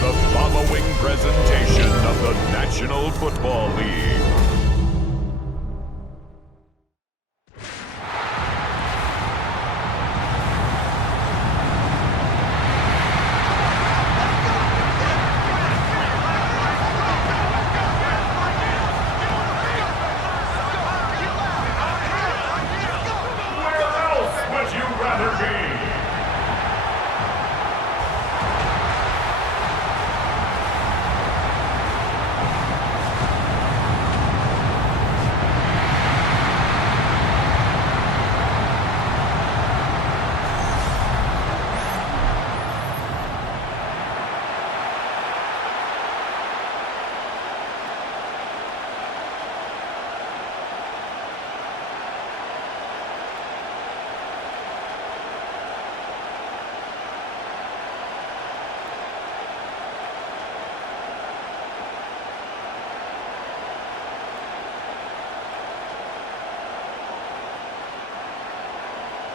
the following presentation of the National Football League.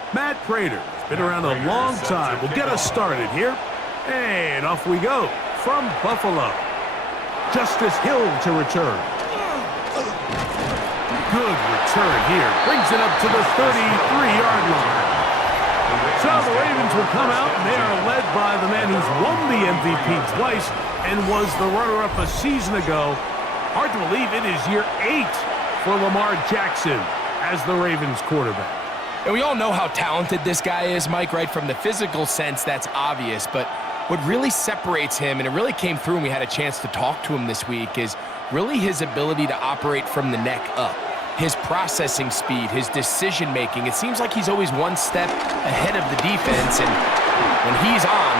Matt Prater's been around a long time. Will get us started here. And off we go from Buffalo. Justice Hill to return. Good return here. Brings it up to the 33-yard line. So the Ravens will come out, and they are led by the man who's won the MVP twice and was the runner-up a season ago. Hard to believe it is year 8 for Lamar Jackson as the Ravens quarterback. And we all know how talented this guy is, Mike, right? From the physical sense, that's obvious. But what really separates him, and it really came through when we had a chance to talk to him this week, is really his ability to operate from the neck up. His processing speed, his decision-making. It seems like he's always one step ahead of the defense, and when he's on,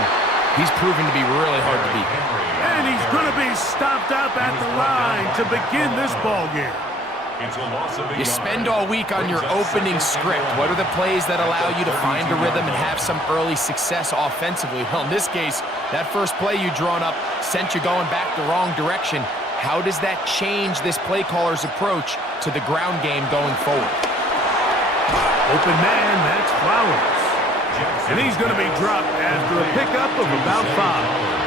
he's proven to be really hard to beat. And he's going to be stopped up at the line to begin this ballgame. You spend all week on your opening script. What are the plays that allow you to find a rhythm and have some early success offensively? Well, in this case, that first play you drawn up sent you going back the wrong direction. How does that change this play caller's approach to the ground game going forward? Open man, that's Flowers. And he's going to be dropped after a pickup of about 5.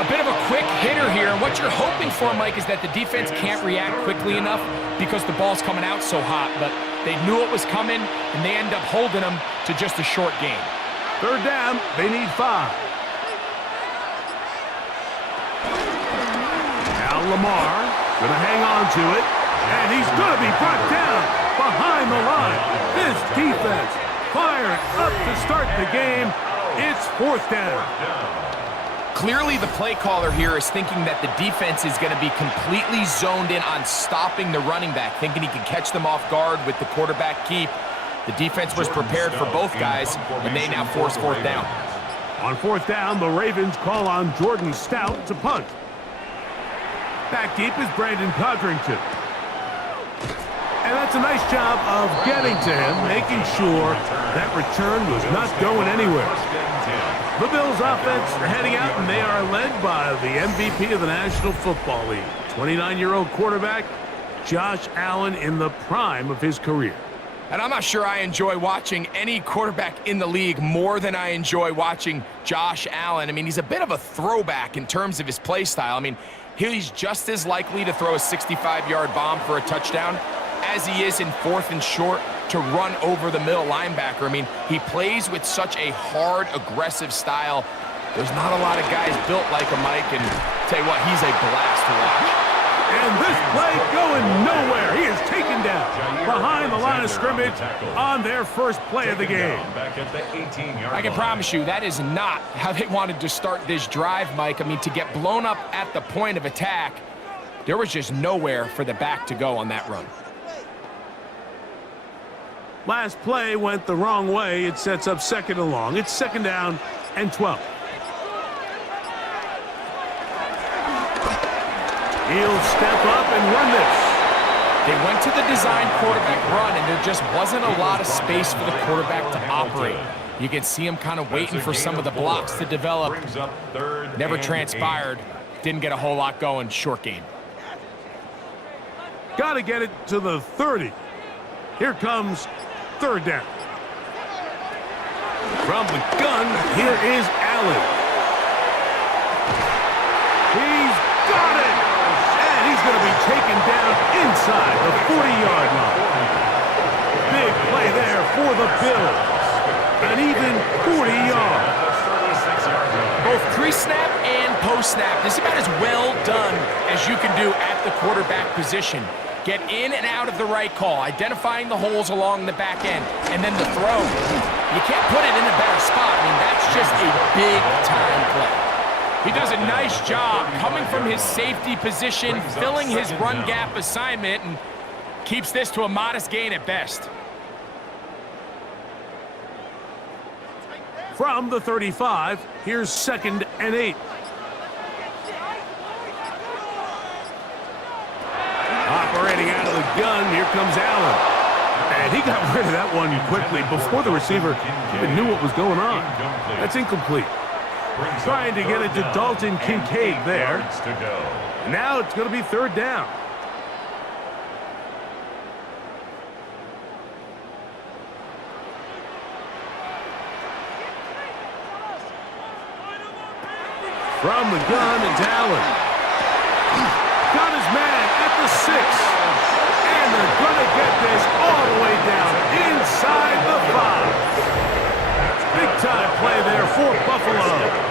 A bit of a quick hitter here. What you're hoping for, Mike, is that the defense can't react quickly enough because the ball's coming out so hot. But they knew it was coming, and they end up holding them to just a short game. Third down, they need 5. Now Lamar going to hang on to it, and he's going to be brought down behind the line. This defense fired up to start the game. It's 4th down. Clearly, the play caller here is thinking that the defense is going to be completely zoned in on stopping the running back, thinking he can catch them off guard with the quarterback keep. The defense was prepared for both guys, and they now force 4th down. On 4th down, the Ravens call on Jordan Stout to punt. Back deep is Brandon Codrington. And that's a nice job of getting to him, making sure that return was not going anywhere. The Bills offense heading out, and they are led by the MVP of the National Football League, 29-year-old quarterback Josh Allen in the prime of his career. And I'm not sure I enjoy watching any quarterback in the league more than I enjoy watching Josh Allen. I mean, he's a bit of a throwback in terms of his play style. I mean, he's just as likely to throw a 65-yard bomb for a touchdown as he is in 4th and short to run over the middle linebacker. I mean, he plays with such a hard, aggressive style. There's not a lot of guys built like him, Mike, and tell you what, he's a blast to watch. And this play going nowhere. He is taken down behind the line of scrimmage on their first play of the game. I can promise you that is not how they wanted to start this drive, Mike. I mean, to get blown up at the point of attack, there was just nowhere for the back to go on that run. Last play went the wrong way. It sets up 2nd and long. It's 2nd down and 12. He'll step up and run this. They went to the design quarterback run, and there just wasn't a lot of space for the quarterback to operate. You can see him kind of waiting for some of the blocks to develop. Never transpired. Didn't get a whole lot going. Short game. Got to get it to the 30. Here comes 3rd down. From the gun, here is Allen. got it! And he's going to be taken down inside the 40-yard line. Big play there for the Bills. An even 40 yards. Both pre-snap and post-snap. This is about as well done as you can do at the quarterback position. Get in and out of the right call, identifying the holes along the back end, and then the throw. You can't put it in a better spot. I mean, that's just a big-time play. He does a nice job coming from his safety position, filling his run gap assignment, and keeps this to a modest gain at best. From the 35, here's 2nd and 8. Operating out of the gun, here comes Allen. And he got rid of that one quickly before the receiver even knew what was going on. That's incomplete. Trying to get it to Dalton Kincaid there. Now it's going to be 3rd down. From the gun, it's Allen. Got his man at the 6. And they're going to get this all the way down inside the 5. Big-time play there for Buffalo.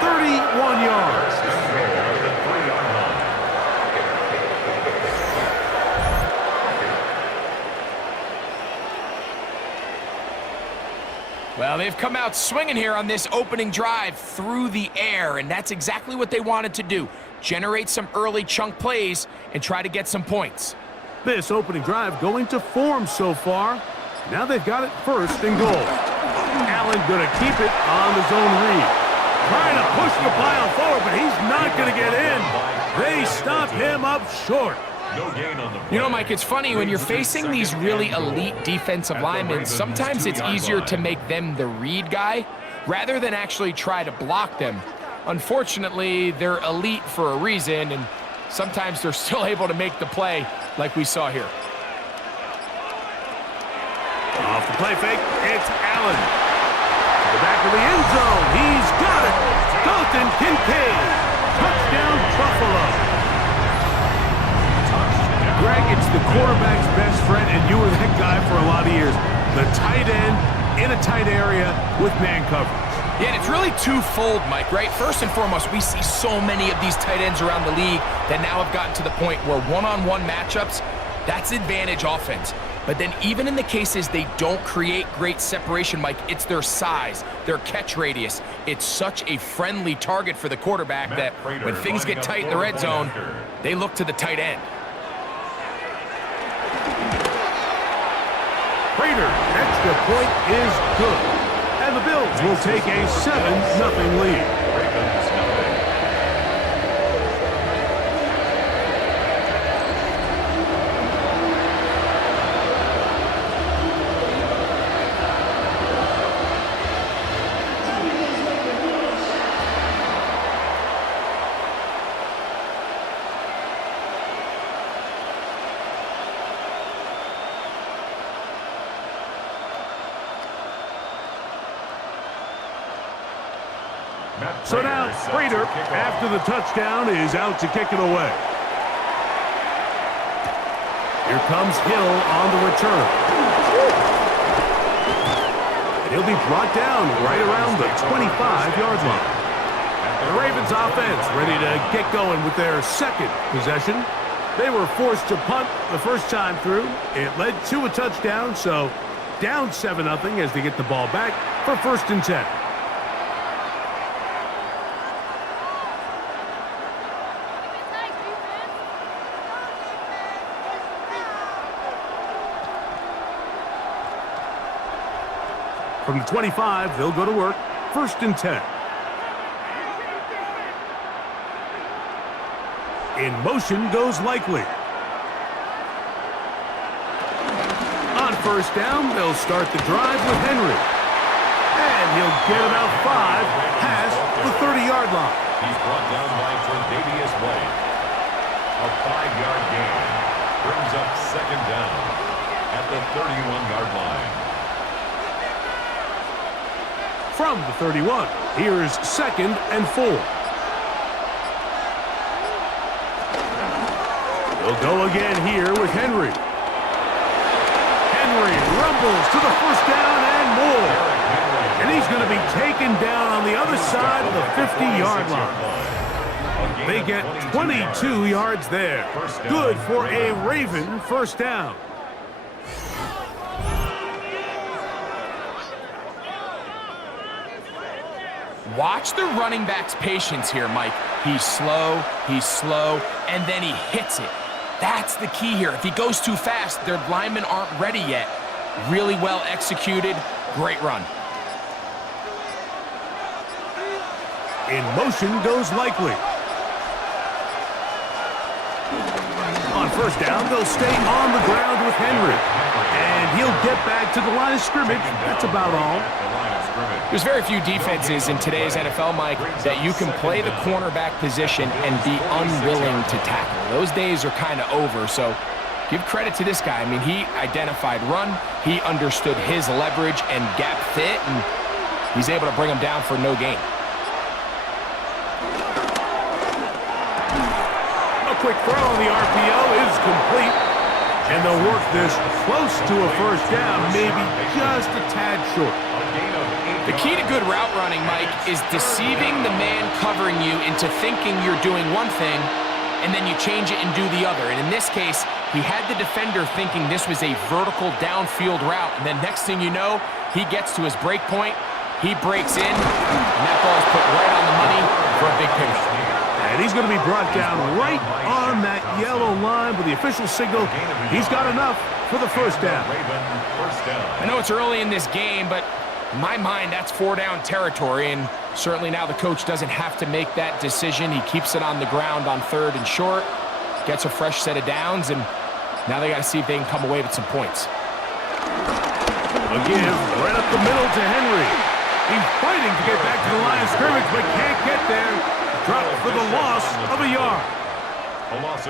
31 yards. Well, they've come out swinging here on this opening drive through the air, and that's exactly what they wanted to do. Generate some early chunk plays and try to get some points. This opening drive going to form so far. Now they've got it 1st and goal. Allen going to keep it on the zone read. Trying to push the pile forward, but he's not going to get in. They stop him up short. You know, Mike, it's funny, when you're facing these really elite defensive linemen, sometimes it's easier to make them the read guy rather than actually try to block them. Unfortunately, they're elite for a reason, and sometimes they're still able to make the play like we saw here. Off the play fake, it's Allen. To the back of the end zone, he's got it. Dalton Kincaid, touchdown Buffalo. Greg, it's the quarterback's best friend, and you were that guy for a lot of years. The tight end in a tight area with man coverage. Yeah, and it's really twofold, Mike, right? First and foremost, we see so many of these tight ends around the league that now have gotten to the point where one-on-one matchups, that's advantage offense. But then even in the cases they don't create great separation, Mike, it's their size, their catch radius. It's such a friendly target for the quarterback that when things get tight in the red zone, they look to the tight end. Prater, extra point is good. And the Bills will take a 7-0 lead. So now, Prater, after the touchdown, is out to kick it away. Here comes Hill on the return. And he'll be brought down right around the 25-yard line. The Ravens offense ready to get going with their 2nd possession. They were forced to punt the first time through. It led to a touchdown, so down 7-0 as they get the ball back for 1st and 10. From the 25, they'll go to work. 1st and 10. In motion goes Likely. On 1st down, they'll start the drive with Henry. And he'll get about 5 past the 30-yard line. He's brought down by Tre'Davious White. A 5-yard gain brings up 2nd down at the 31-yard line. From the 31, here's 2nd and 4. He'll go again here with Henry. Henry rumbles to the first down and more. And he's going to be taken down on the other side of the 50-yard line. They get 22 yards there. Good for a Raven first down. Watch the running back's patience here, Mike. He's slow, and then he hits it. That's the key here. If he goes too fast, their linemen aren't ready yet. Really well executed. Great run. In motion goes Likely. On first down, they'll stay on the ground with Henry. And he'll get back to the line of scrimmage. That's about all. There's very few defenses in today's NFL, Mike, that you can play the cornerback position and be unwilling to tackle. Those days are kind of over, so give credit to this guy. I mean, he identified run, he understood his leverage and gap fit, and he's able to bring him down for no gain. A quick throw on the RPO is complete. And they'll work this close to a first down, maybe just a tad short. The key to good route running, Mike, is deceiving the man covering you into thinking you're doing one thing, and then you change it and do the other. And in this case, he had the defender thinking this was a vertical downfield route, and then next thing you know, he gets to his break point, he breaks in, and that ball is put right on the money for a big picture. And he's going to be brought down right on that yellow line with the official signal. He's got enough for the first down. I know it's early in this game, but in my mind, that's 4-down territory, and certainly now the coach doesn't have to make that decision. He keeps it on the ground on 3rd and short, gets a fresh set of downs, and now they got to see if they can come away with some points. Again, right up the middle to Henry. He's fighting to get back to the line of scrimmage, but can't get there. Dropped for the loss of a yard.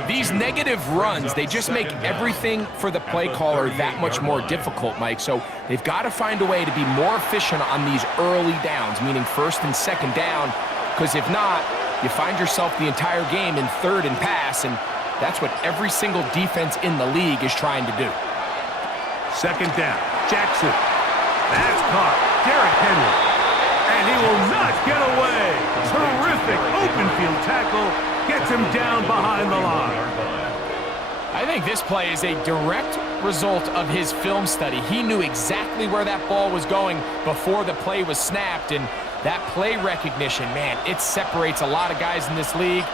These negative runs, they just make everything for the play caller that much more difficult, Mike. So they've got to find a way to be more efficient on these early downs, meaning 1st and 2nd down, because if not, you find yourself the entire game in 3rd and pass, and that's what every single defense in the league is trying to do. 2nd down, Jackson. That's caught. Derrick Henry. And he will not get away. Terrific open field tackle. Gets him down behind the line. I think this play is a direct result of his film study. He knew exactly where that ball was going before the play was snapped, and that play recognition, man, it separates a lot of guys in this league,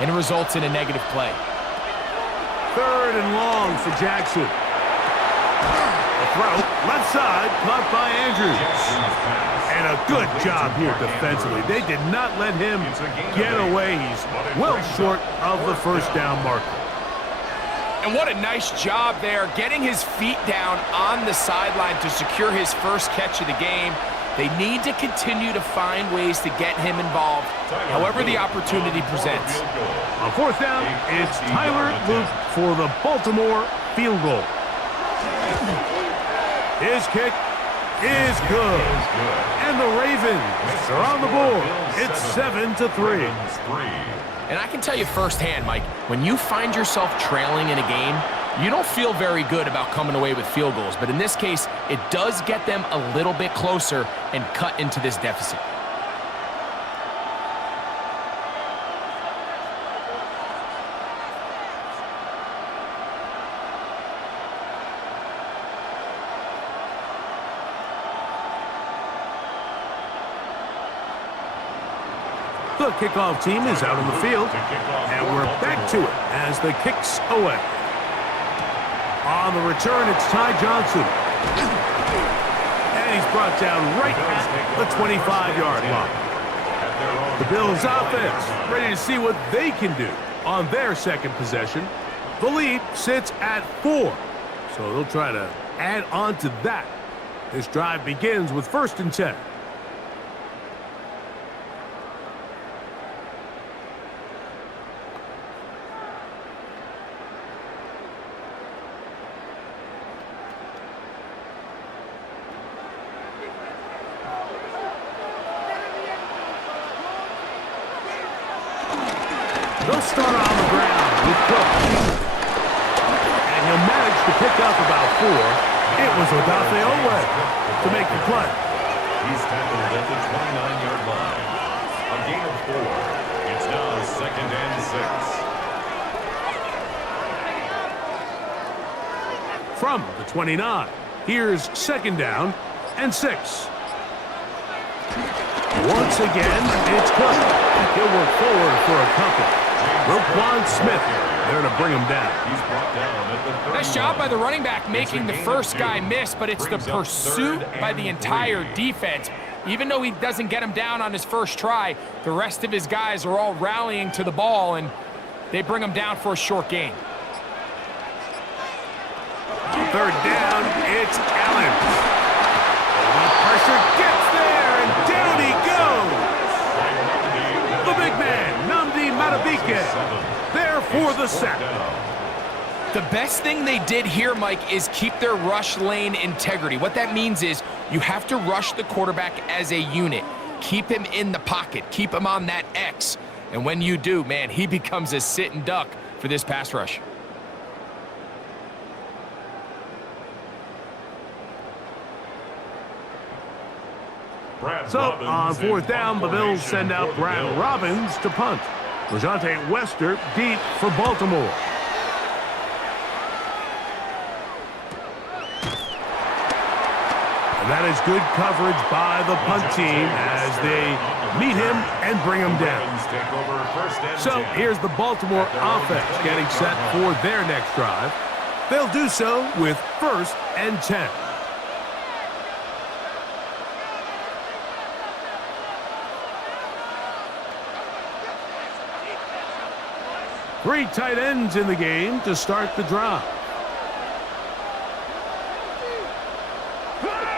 and it results in a negative play. 3rd and long for Jackson. A throw, left side, caught by Andrews. And a good job here defensively. They did not let him get away. He's well short of the first down marker. And what a nice job there, getting his feet down on the sideline to secure his first catch of the game. They need to continue to find ways to get him involved, however the opportunity presents. On 4th down, it's Tyler Luke for the Baltimore field goal. His kick is good. And the Ravens are on the board. It's 7-3. And I can tell you firsthand, Mike, when you find yourself trailing in a game, you don't feel very good about coming away with field goals. But in this case, it does get them a little bit closer and cut into this deficit. The kickoff team is out on the field, and we're back to it as the kick's away. On the return, it's Ty Johnson. And he's brought down right at the 25-yard line. The Bills offense ready to see what they can do on their second possession. The lead sits at 4, so they'll try to add on to that. This drive begins with 1st and 10. They'll start on the ground with Cook. to pick up about 4. It was Odafe Oweh to make the play. He's tackled at the 29-yard line. A gain of 4. It's now 2nd and 6. From the 29, here's 2nd down and 6. Once again, it's Cook. He'll work forward for a couple. Roquan Smith there to bring him down. He's brought down at the 31. Nice job by the running back making the first guy miss, but it's the pursuit by the entire defense. Even though he doesn't get him down on his first try, the rest of his guys are all rallying to the ball, and they bring him down for a short gain. 3rd down, it's Allen. The pressure gets there, and down he goes. The big man, Nnamdi Madubuike, there for the sack. The best thing they did here, Mike, is keep their rush lane integrity. What that means is you have to rush the quarterback as a unit. Keep him in the pocket. Keep him on that X. And when you do, man, he becomes a sitting duck for this pass rush. So, on 4th down, the Bills send out Brad Robbins to punt. Rajante Wester deep for Baltimore. And that is good coverage by the punt team as they meet him and bring him down. So, here's the Baltimore offense getting set for their next drive. They'll do so with 1st and 10. Three tight ends in the game to start the drive.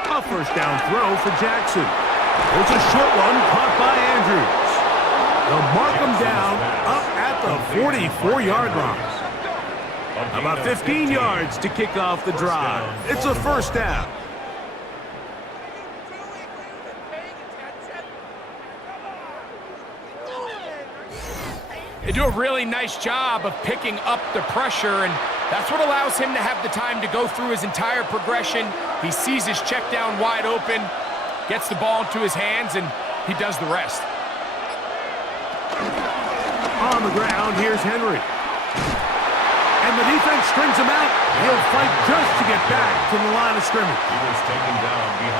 A 1st down throw for Jackson. There's a short one caught by Andrews. They'll mark him down up at the 44-yard line. About 15 yards to kick off the drive. It's a 1st down. They do a really nice job of picking up the pressure, and that's what allows him to have the time to go through his entire progression. He sees his check down wide open, gets the ball into his hands, and he does the rest. On the ground, here's Henry. And the defense strings him out. He'll fight just to get back to the line of scrimmage.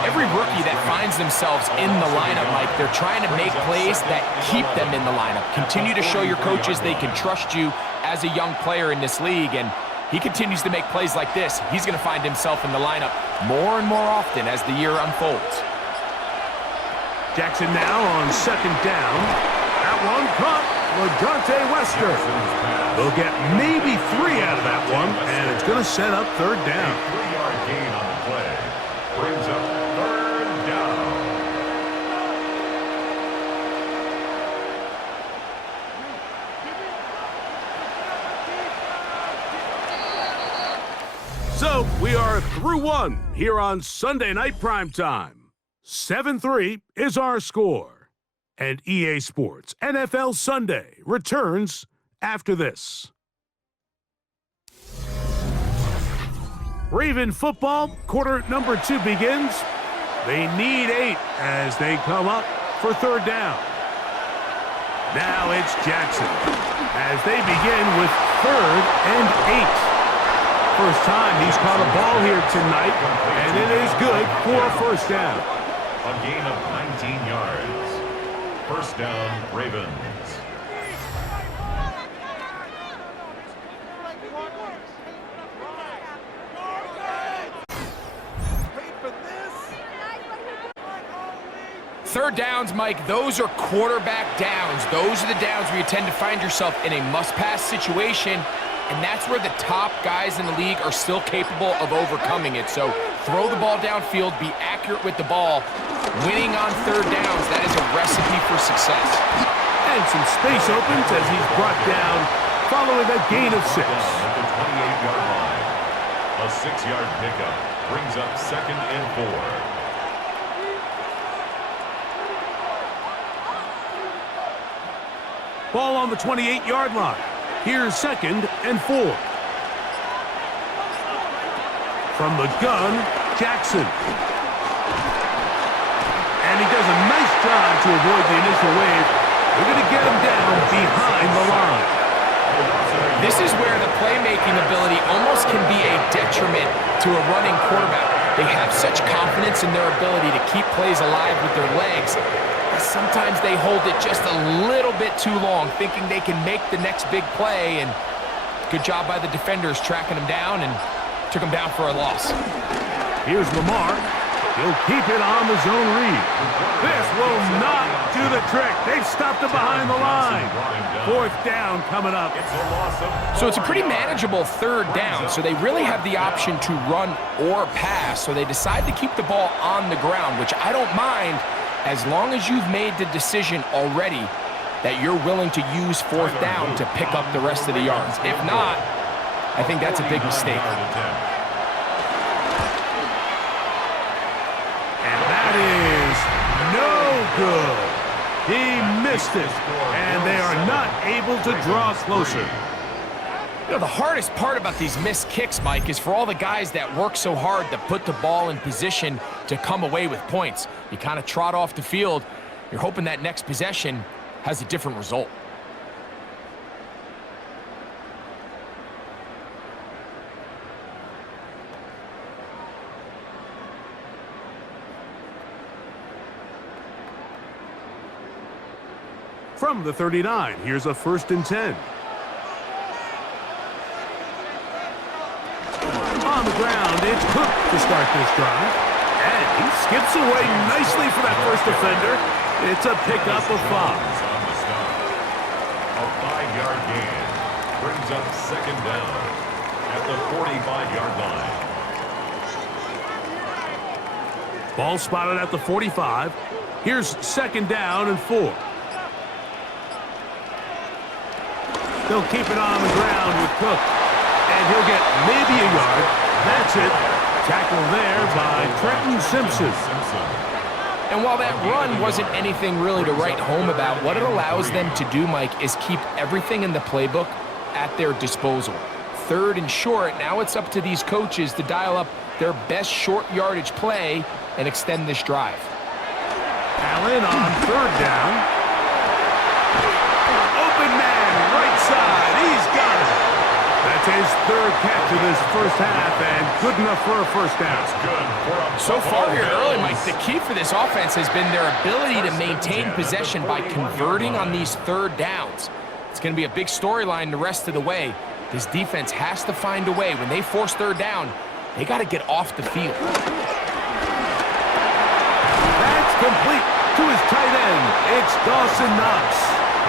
Every rookie that finds themselves in the lineup, Mike, they're trying to make plays that keep them in the lineup. Continue to show your coaches they can trust you as a young player in this league, and he continues to make plays like this. He's going to find himself in the lineup more and more often as the year unfolds. Jackson now on 2nd down. That one caught Rajante Wester. They'll get maybe 3 out of that one, and it's going to set up 3rd down. 3-yard gain on the play. Brings up 3rd down. So, we are through 1 here on Sunday Night Primetime. 7-3 is our score. And EA Sports NFL Sunday returns after this. Raven football, quarter number 2 begins. They need 8 as they come up for 3rd down. Now it's Jackson as they begin with 3rd and 8. First time he's caught a ball here tonight, and it is good for a 1st down. A gain of 19 yards. 1st down, Ravens. Third downs, Mike, those are quarterback downs. Those are the downs where you tend to find yourself in a must-pass situation, and that's where the top guys in the league are still capable of overcoming it. So throw the ball downfield, be accurate with the ball. Winning on 3rd downs, that is a recipe for success. And some space opens as he's brought down following a gain of 6. At the 28-yard line. A 6-yard pickup brings up 2nd and 4. Ball on the 28-yard line. Here's 2nd and 4. From the gun, Jackson. And he does a nice job to avoid the initial wave. They're going to get him down behind the line. This is where the playmaking ability almost can be a detriment to a running quarterback. They have such confidence in their ability to keep plays alive with their legs. Sometimes they hold it just a little bit too long, thinking they can make the next big play, and good job by the defenders tracking him down and took him down for a loss. Here's Lamar. He'll keep it on the zone read. This will not do the trick. They've stopped him behind the line. Fourth down coming up. So it's a pretty manageable third down, so they really have the option to run or pass, so they decide to keep the ball on the ground, which I don't mind as long as you've made the decision already that you're willing to use fourth down to pick up the rest of the yards. If not, I think that's a big mistake. And that is no good. He missed it, and they are not able to draw closer. You know, the hardest part about these missed kicks, Mike, is for all the guys that work so hard to put the ball in position to come away with points. You kind of trot off the field. You're hoping that next possession has a different result. From the 39, here's a 1st and 10. On the ground, it's Cook to start this drive. And he skips away nicely for that first defender. It's a pickup of 5. A 5-yard gain brings up 2nd down at the 45-yard line. Ball spotted at the 45. Here's 2nd down and 4. They'll keep it on the ground with Cook. And he'll get maybe a yard. That's it. Tackle there by Trenton Simpson. And while that run wasn't anything really to write home about, what it allows them to do, Mike, is keep everything in the playbook at their disposal. 3rd and short, now it's up to these coaches to dial up their best short yardage play and extend this drive. Allen on 3rd down. Open man, right side. He's got it. That's his 3rd catch of this first half, and good enough for a first down. So far here early, Mike, the key for this offense has been their ability to maintain possession by converting on these 3rd downs. It's going to be a big storyline the rest of the way. This defense has to find a way. When they force 3rd down, they got to get off the field. That's complete to his tight end. It's Dawson Knox.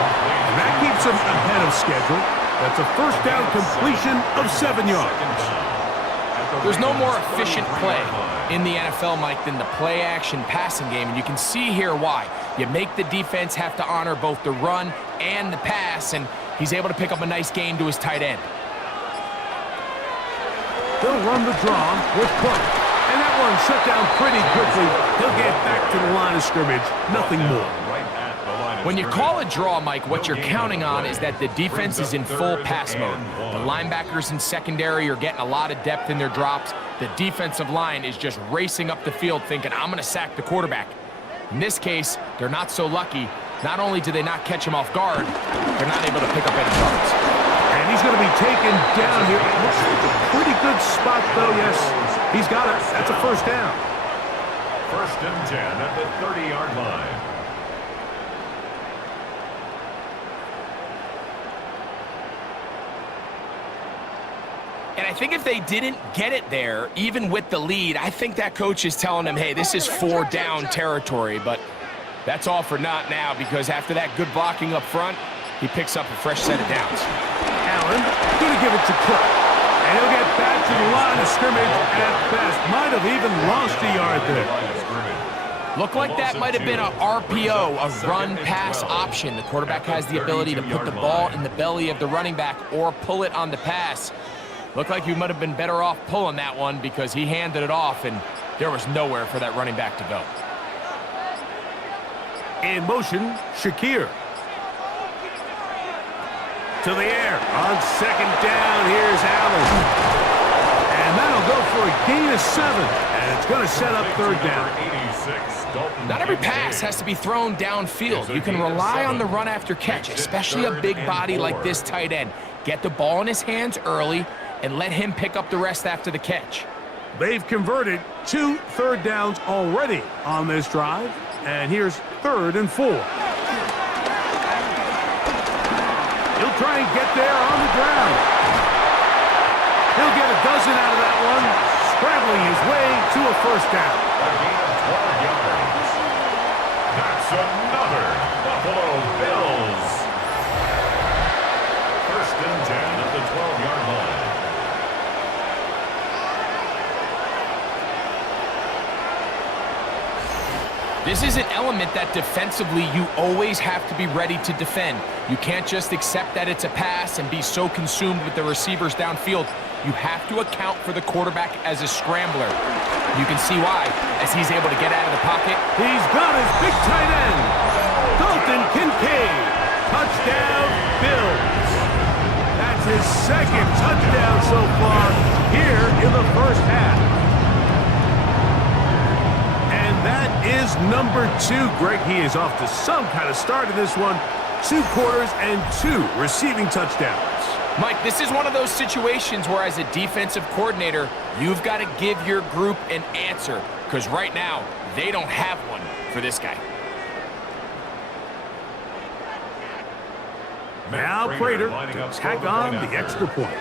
And that keeps him ahead of schedule. That's a first down completion of 7 yards. There's no more efficient play in the NFL, Mike, than the play-action passing game, and you can see here why. You make the defense have to honor both the run and the pass, and he's able to pick up a nice gain to his tight end. They'll run the draw with Cook, and that one shut down pretty quickly. He'll get back to the line of scrimmage, nothing more. When you call a draw, Mike, what you're counting on is that the defense is in full pass mode. The linebackers in secondary are getting a lot of depth in their drops. The defensive line is just racing up the field thinking, I'm going to sack the quarterback. In this case, they're not so lucky. Not only do they not catch him off guard, they're not able to pick up any yards. And he's going to be taken down here. Looks like a pretty good spot, though, yes. He's got it. That's a first down. 1st and 10 at the 30-yard line. And I think if they didn't get it there, even with the lead, I think that coach is telling them, hey, this is 4 down territory. But that's all for naught now, because after that good blocking up front, he picks up a fresh set of downs. Allen going to give it to Cook. And he'll get back to the line of scrimmage at best. Might have even lost a yard there. Looked like that might have been a RPO, a run-pass option. The quarterback has the ability to put the ball in the belly of the running back or pull it on the pass. Looked like you might have been better off pulling that one because he handed it off, and there was nowhere for that running back to go. In motion, Shakir. To the air. On 2nd down, here's Allen. And And that'll go for a gain of 7. And it's going to set up third down. Not every pass has to be thrown downfield. You can rely on the run after catch, especially a big body like this tight end. Get the ball in his hands early and let him pick up the rest after the catch. They've converted 2 third downs already on this drive. And here's 3rd and 4. He'll try and get there on the ground. He'll get a dozen out of that one, scrambling his way to a first down. A gain of 12 yards. That's another Buffalo Bills. 1st and 10 at the 12-yard line. This is an element that defensively you always have to be ready to defend. You can't just accept that it's a pass and be so consumed with the receivers downfield. You have to account for the quarterback as a scrambler. You can see why, as he's able to get out of the pocket. He's got his big tight end, Dalton Kincaid. Touchdown, Bills. That's his 2nd touchdown so far here in the first half. And that is number 2. Greg, he is off to some kind of start in this one. 2 quarters and 2 receiving touchdowns. Mike, this is one of those situations where as a defensive coordinator, you've got to give your group an answer, because right now, they don't have one for this guy. Now Prater to tack on the extra point.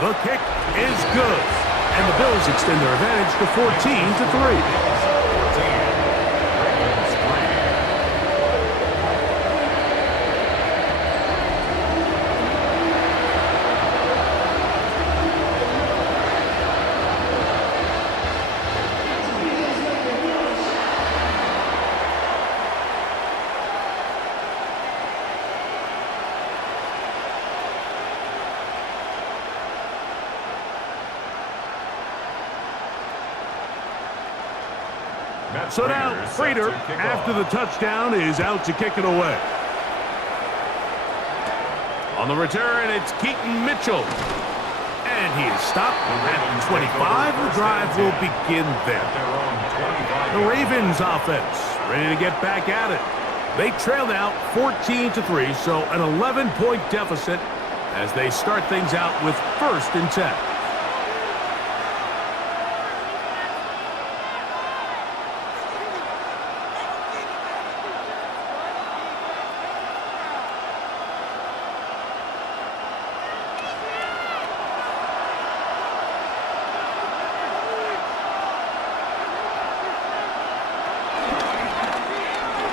The kick is good, and the Bills extend their advantage to 14-3. So now, Prater, after the touchdown, is out to kick it away. On the return, it's Keaton Mitchell. And he is stopped at 25. The drive will begin there. The Ravens offense ready to get back at it. They trail now 14-3, so an 11-point deficit as they start things out with 1st and 10.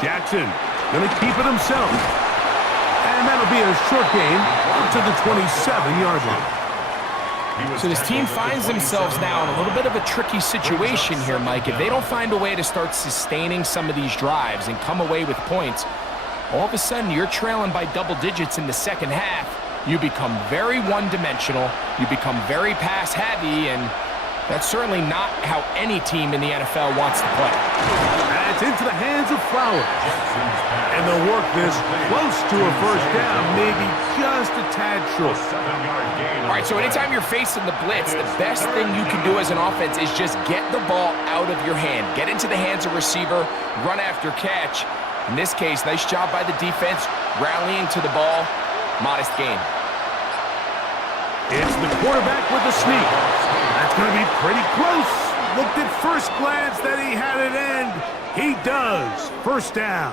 Jackson going to keep it himself. And that'll be a short game up to the 27-yard line. So this team finds themselves now in a little bit of a tricky situation here, Mike. If they don't find a way to start sustaining some of these drives and come away with points, all of a sudden you're trailing by double digits in the second half. You become very one-dimensional. You become very pass-heavy, and that's certainly not how any team in the NFL wants to play. That's into the hands of Flowers. And they'll work this close to a first down, maybe just a tad short. All right, so anytime you're facing the blitz, the best thing you can do as an offense is just get the ball out of your hand. Get into the hands of receiver, run after catch. In this case, nice job by the defense, rallying to the ball. Modest gain. It's the quarterback with the sneak. That's going to be pretty close. Looked at first glance that he had it end. He does. First down.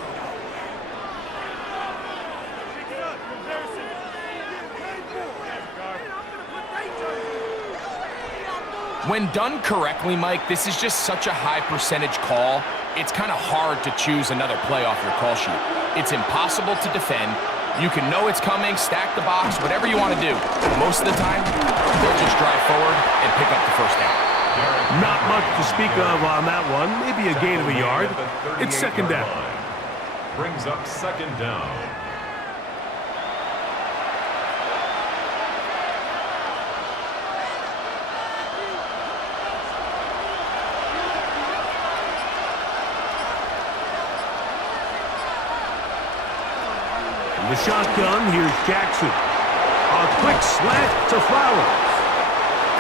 When done correctly, Mike, this is just such a high percentage call. It's kind of hard to choose another play off your call sheet. It's impossible to defend. You can know it's coming, stack the box, whatever you want to do. Most of the time, they'll just drive forward and pick up the first down. Not much to speak of on that one. Maybe a gain of a yard. It's second down. Brings up second down. the shotgun, here's Jackson. A quick slant to Flowers.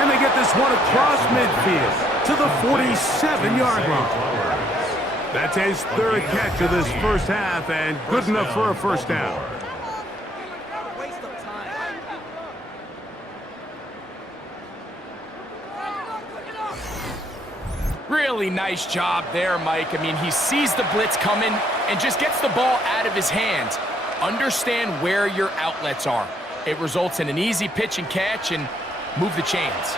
And they get this one across midfield to the 47-yard line. That's his third catch of this first half, and good enough for a first down. Really nice job there, Mike. I mean, he sees the blitz coming and just gets the ball out of his hands. Understand where your outlets are. It results in an easy pitch and catch and move the chains.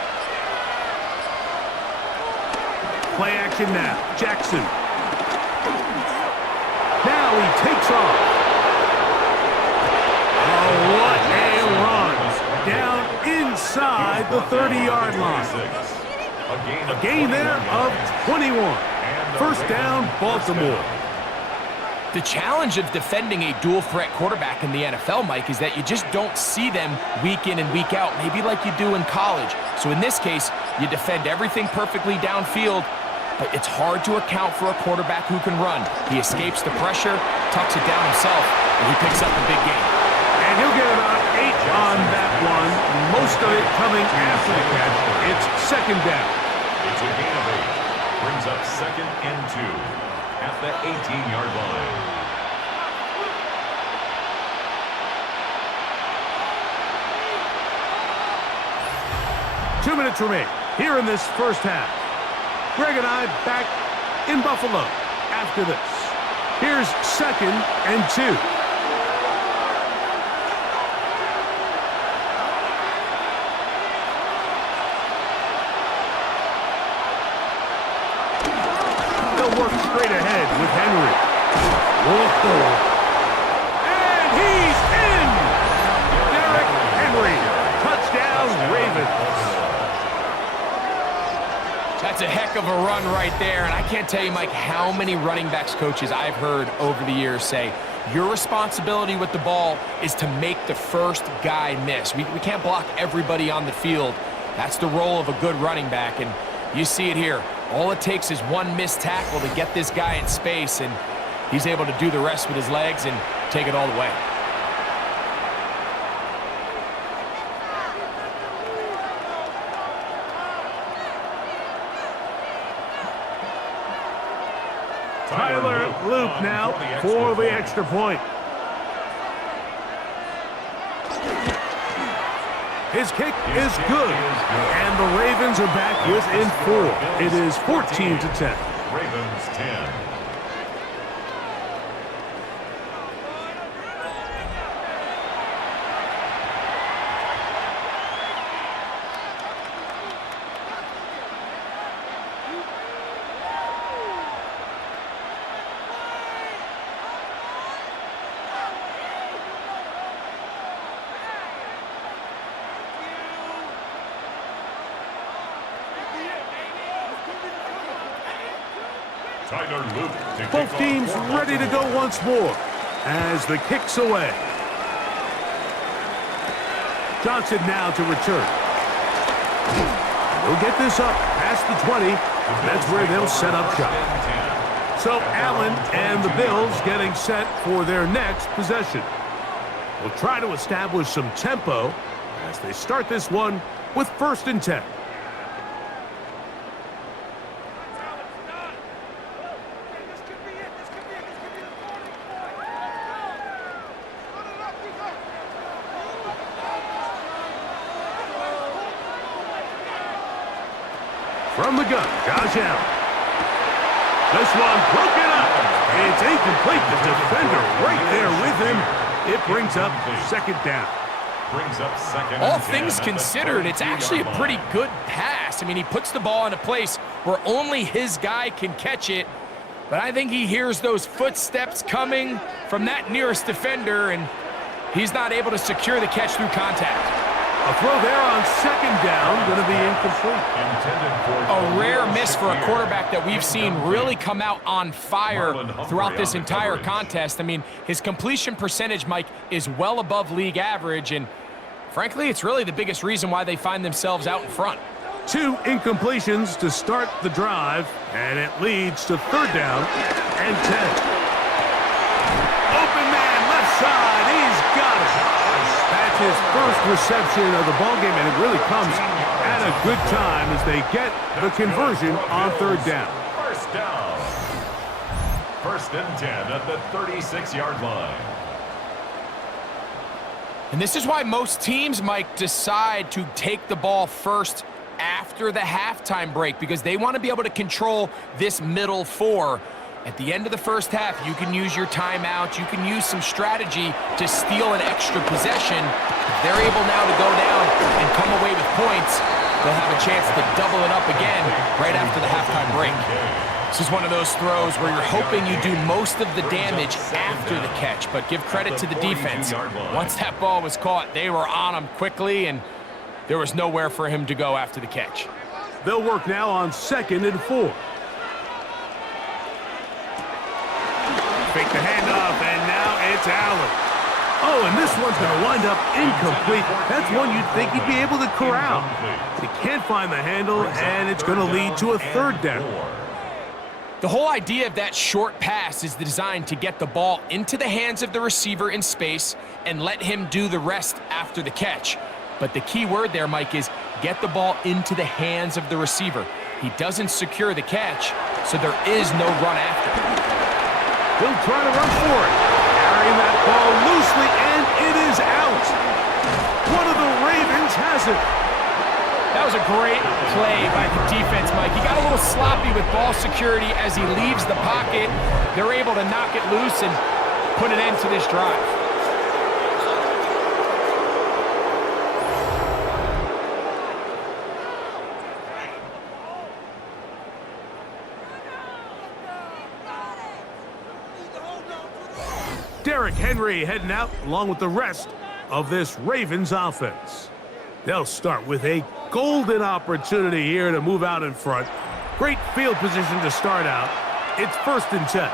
Play action now. Jackson. Now he takes off. Oh, what a run. Down inside the 30-yard line. A gain there of 21. First down, Baltimore. The challenge of defending a dual-threat quarterback in the NFL, Mike, is that you just don't see them week in and week out, maybe like you do in college. So in this case, you defend everything perfectly downfield, but it's hard to account for a quarterback who can run. He escapes the pressure, tucks it down himself, and he picks up the big gain. And he'll get about 8 on that one, most of it coming after the catch. It's second down. It's a gain of 8. Brings up 2nd and 2 at the 18-yard line. Two minutes remain here in this first half. Greg and I back in Buffalo after this. Here's 2nd and 2. Work straight ahead with Henry. Whoa. And he's in! Derrick Henry. Touchdown, Ravens. That's a heck of a run right there, and I can't tell you, Mike, how many running backs coaches I've heard over the years say, your responsibility with the ball is to make the first guy miss. We can't block everybody on the field. That's the role of a good running back, and you see it here. All it takes is one missed tackle to get this guy in space, and he's able to do the rest with his legs and take it all the way. Tyler Loop now for the extra point. His kick is good, and the Ravens are back within 4. It is 14-10. Ravens 10. Both teams ready to go once more as the kick's away. Johnson now to return. He'll get this up past the 20. That's where they'll set up shop. So Allen and the Bills getting set for their next possession. We'll try to establish some tempo as they start this one with 1st and 10. From the gun, Josh Allen. This one broken up. It's incomplete. The defender right there with him. It brings up 2nd down. Brings up 2nd. All things considered, it's actually a pretty good pass. I mean, he puts the ball in a place where only his guy can catch it. But I think he hears those footsteps coming from that nearest defender, and he's not able to secure the catch through contact. A throw there on 2nd down, going to be incomplete. A rare miss for a quarterback that we've seen really come out on fire throughout this entire contest. I mean, his completion percentage, Mike, is well above league average, and frankly, it's really the biggest reason why they find themselves out in front. 2 incompletions to start the drive, and it leads to 3rd down and 10. Open man, left side, he's That's his first reception of the ballgame, and it really comes at a good time as they get the conversion on third down. First down. First and 10 at the 36-yard line. And this is why most teams, Mike, decide to take the ball first after the halftime break, because they want to be able to control this middle four. At the end of the first half, you can use your timeout. You can use some strategy to steal an extra possession. If they're able now to go down and come away with points, they'll have a chance to double it up again right after the halftime break. This is one of those throws where you're hoping you do most of the damage after the catch, but give credit to the defense. Once that ball was caught, they were on him quickly, and there was nowhere for him to go after the catch. They'll work now on 2nd and 4. Fake the handoff, and now it's Allen. Oh, and this one's going to wind up incomplete. That's one you'd think he'd be able to corral. He can't find the handle, and it's going to lead to a third down. The whole idea of that short pass is designed to get the ball into the hands of the receiver in space and let him do the rest after the catch. But the key word there, Mike, is get the ball into the hands of the receiver. He doesn't secure the catch, so there is no run after. He'll try to run for it. Carrying that ball loosely, and it is out. One of the Ravens has it. That was a great play by the defense, Mike. He got a little sloppy with ball security as he leaves the pocket. They're able to knock it loose and put an end to this drive. Derrick Henry heading out along with the rest of this Ravens offense. They'll start with a golden opportunity here to move out in front. Great field position to start out. It's 1st and 10.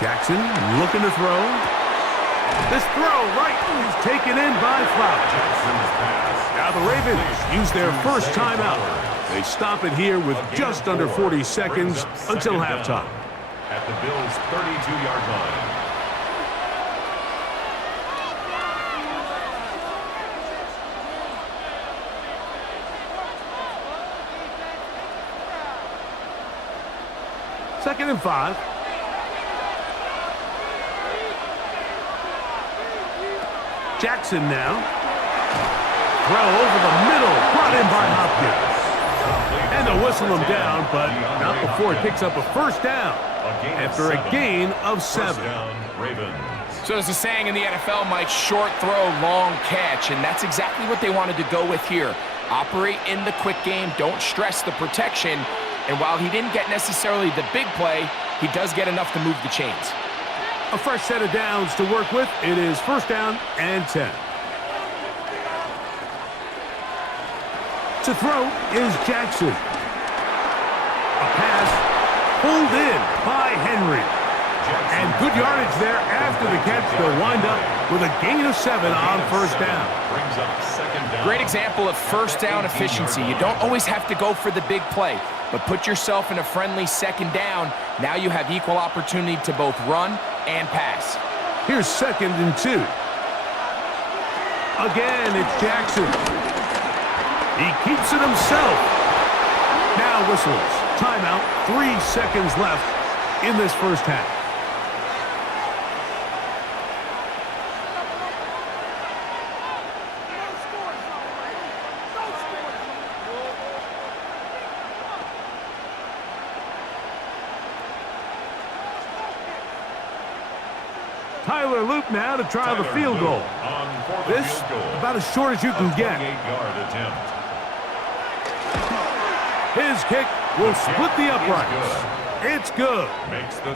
Jackson looking to throw. This throw right is taken in by Flowers. Now the Ravens use their first timeout. They stop it here with just under 40 seconds until halftime. At the Bills' 32-yard line. Second and 5. Jackson now. Throw over the middle, brought in by Hopkins. And they'll whistle him down, but not before he picks up a first down after a gain of 7. So there's a saying in the NFL, Mike, short throw, long catch, and that's exactly what they wanted to go with here. Operate in the quick game, don't stress the protection, and while he didn't get necessarily the big play, he does get enough to move the chains. A fresh set of downs to work with. It is 1st down and 10. To throw is Jackson. A pass pulled in by Henry. And good yardage there after the catch. They'll wind up with a gain of 7 on 1st down. Great example of 1st down efficiency. You don't always have to go for the big play, but put yourself in a friendly 2nd down. Now you have equal opportunity to both run and pass. Here's 2nd and 2. Again, it's Jackson. He keeps it himself. Now whistles. Timeout. 3 seconds left in this first half. Tyler Loop now to try the field goal. This about as short as you can get. His kick will split the uprights. It's good.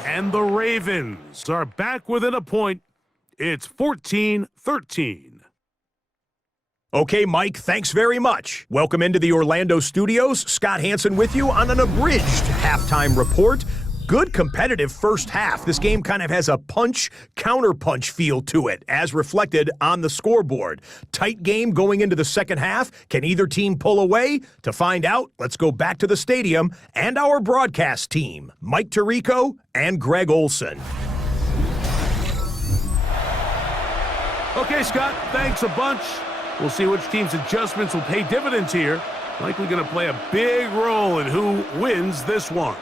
And the Ravens are back within a point. It's 14-13. Okay, Mike, thanks very much. Welcome into the Orlando studios. Scott Hansen with you on an abridged halftime report. Good competitive first half. This game kind of has a punch-counter-punch feel to it, as reflected on the scoreboard. Tight game going into the second half. Can either team pull away? To find out, let's go back to the stadium and our broadcast team, Mike Tirico and Greg Olson. Okay, Scott, thanks a bunch. We'll see which team's adjustments will pay dividends here. Likely going to play a big role in who wins this one.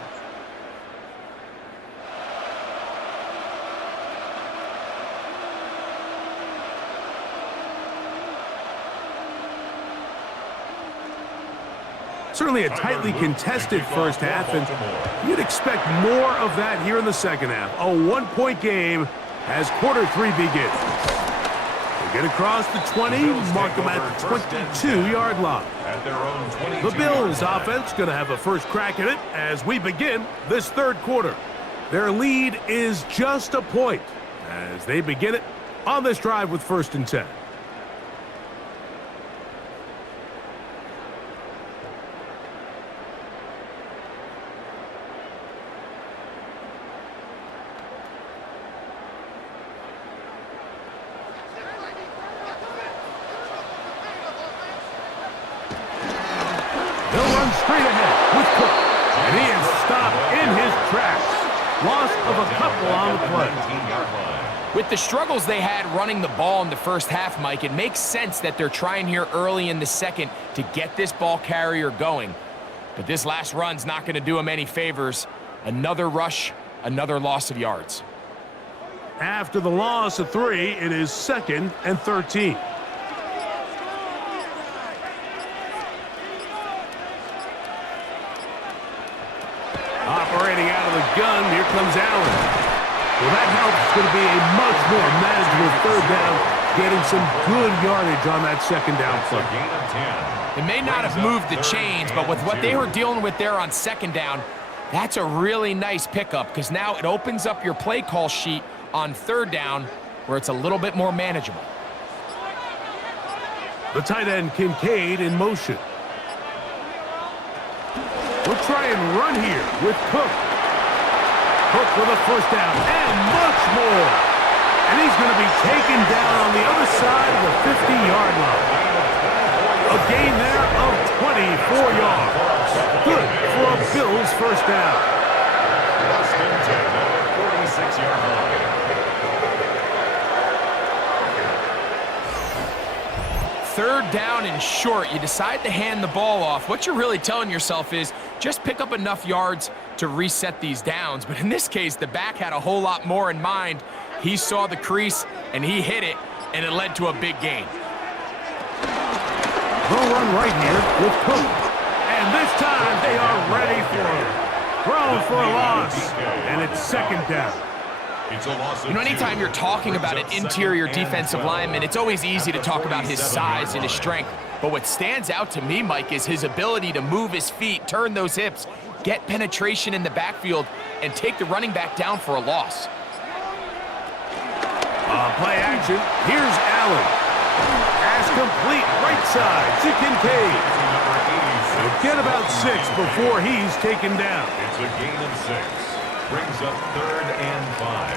Certainly a tightly contested first half, and you'd expect more of that here in the second half. A one-point game as quarter three begins. They get across the 20, mark them at the 22-yard line. The Bills offense going to have a first crack at it as we begin this third quarter. Their lead is just a point as they begin it on this drive with 1st and 10. Straight ahead with Cook, and he is stopped in his tracks. Loss of a couple on the play. With the struggles they had running the ball in the first half, Mike, it makes sense that they're trying here early in the second to get this ball carrier going. But this last run's not going to do him any favors. Another rush, another loss of yards. After the loss of 3, it is 2nd and 13. Operating out of the gun, here comes Allen. Well, that helps. It's going to be a much more manageable third down, getting some good yardage on that second down play. They may not have moved the chains, but with what they were dealing with there on second down, that's a really nice pickup because now it opens up your play call sheet on third down where it's a little bit more manageable. The tight end Kincaid in motion. We'll try and run here with Cook. Cook with a first down and much more. And he's going to be taken down on the other side of the 50-yard line. A gain there of 24 yards. Good for a Bills first down. 46-yard line. Third down and short, you decide to hand the ball off. What you're really telling yourself is just pick up enough yards to reset these downs. But in this case, the back had a whole lot more in mind. He saw the crease, and he hit it, and it led to a big gain. They'll run right here with Cook. And this time, they are ready for it. Thrown for a loss, and it's second down. You know, anytime you're talking about an interior defensive lineman, it's always easy to talk about his size and his strength. But what stands out to me, Mike, is his ability to move his feet, turn those hips, get penetration in the backfield, and take the running back down for a loss. Play action. Here's Allen. Pass complete right side to Kincaid. He'll get about 6 before he's taken down. It's a gain of 6. Brings up 3rd and 5.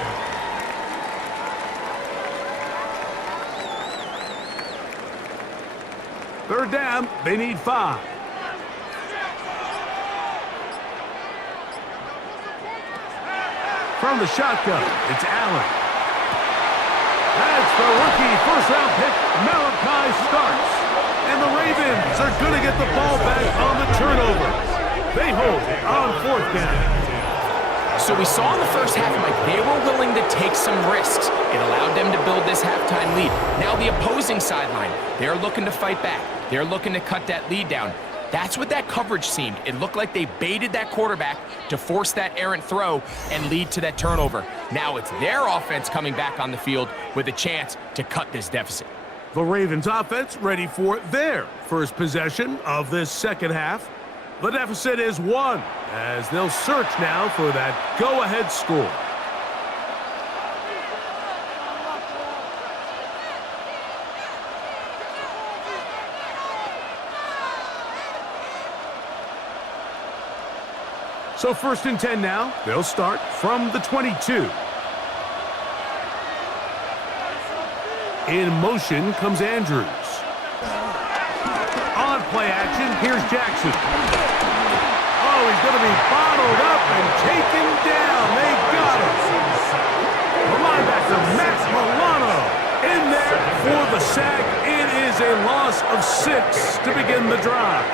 Third down, they need 5. From the shotgun, it's Allen. That's the rookie first-round pick, Malachi Starks. And the Ravens are going to get the ball back on the turnover. They hold on 4th down. So we saw in the first half, Mike, they were willing to take some risks. It allowed them to build this halftime lead. Now the opposing sideline, they're looking to fight back. They're looking to cut that lead down. That's what that coverage seemed. It looked like they baited that quarterback to force that errant throw and lead to that turnover. Now it's their offense coming back on the field with a chance to cut this deficit. The Ravens offense ready for their first possession of this second half. The deficit is 1 as they'll search now for that go-ahead score. So 1st and 10 now. They'll start from the 22. In motion comes Andrews. On play action, here's Jackson. Oh, he's going to be bottled up and taken down. They got him. The linebacker, Matt Milano, in there for the sack. It is a loss of 6 to begin the drive.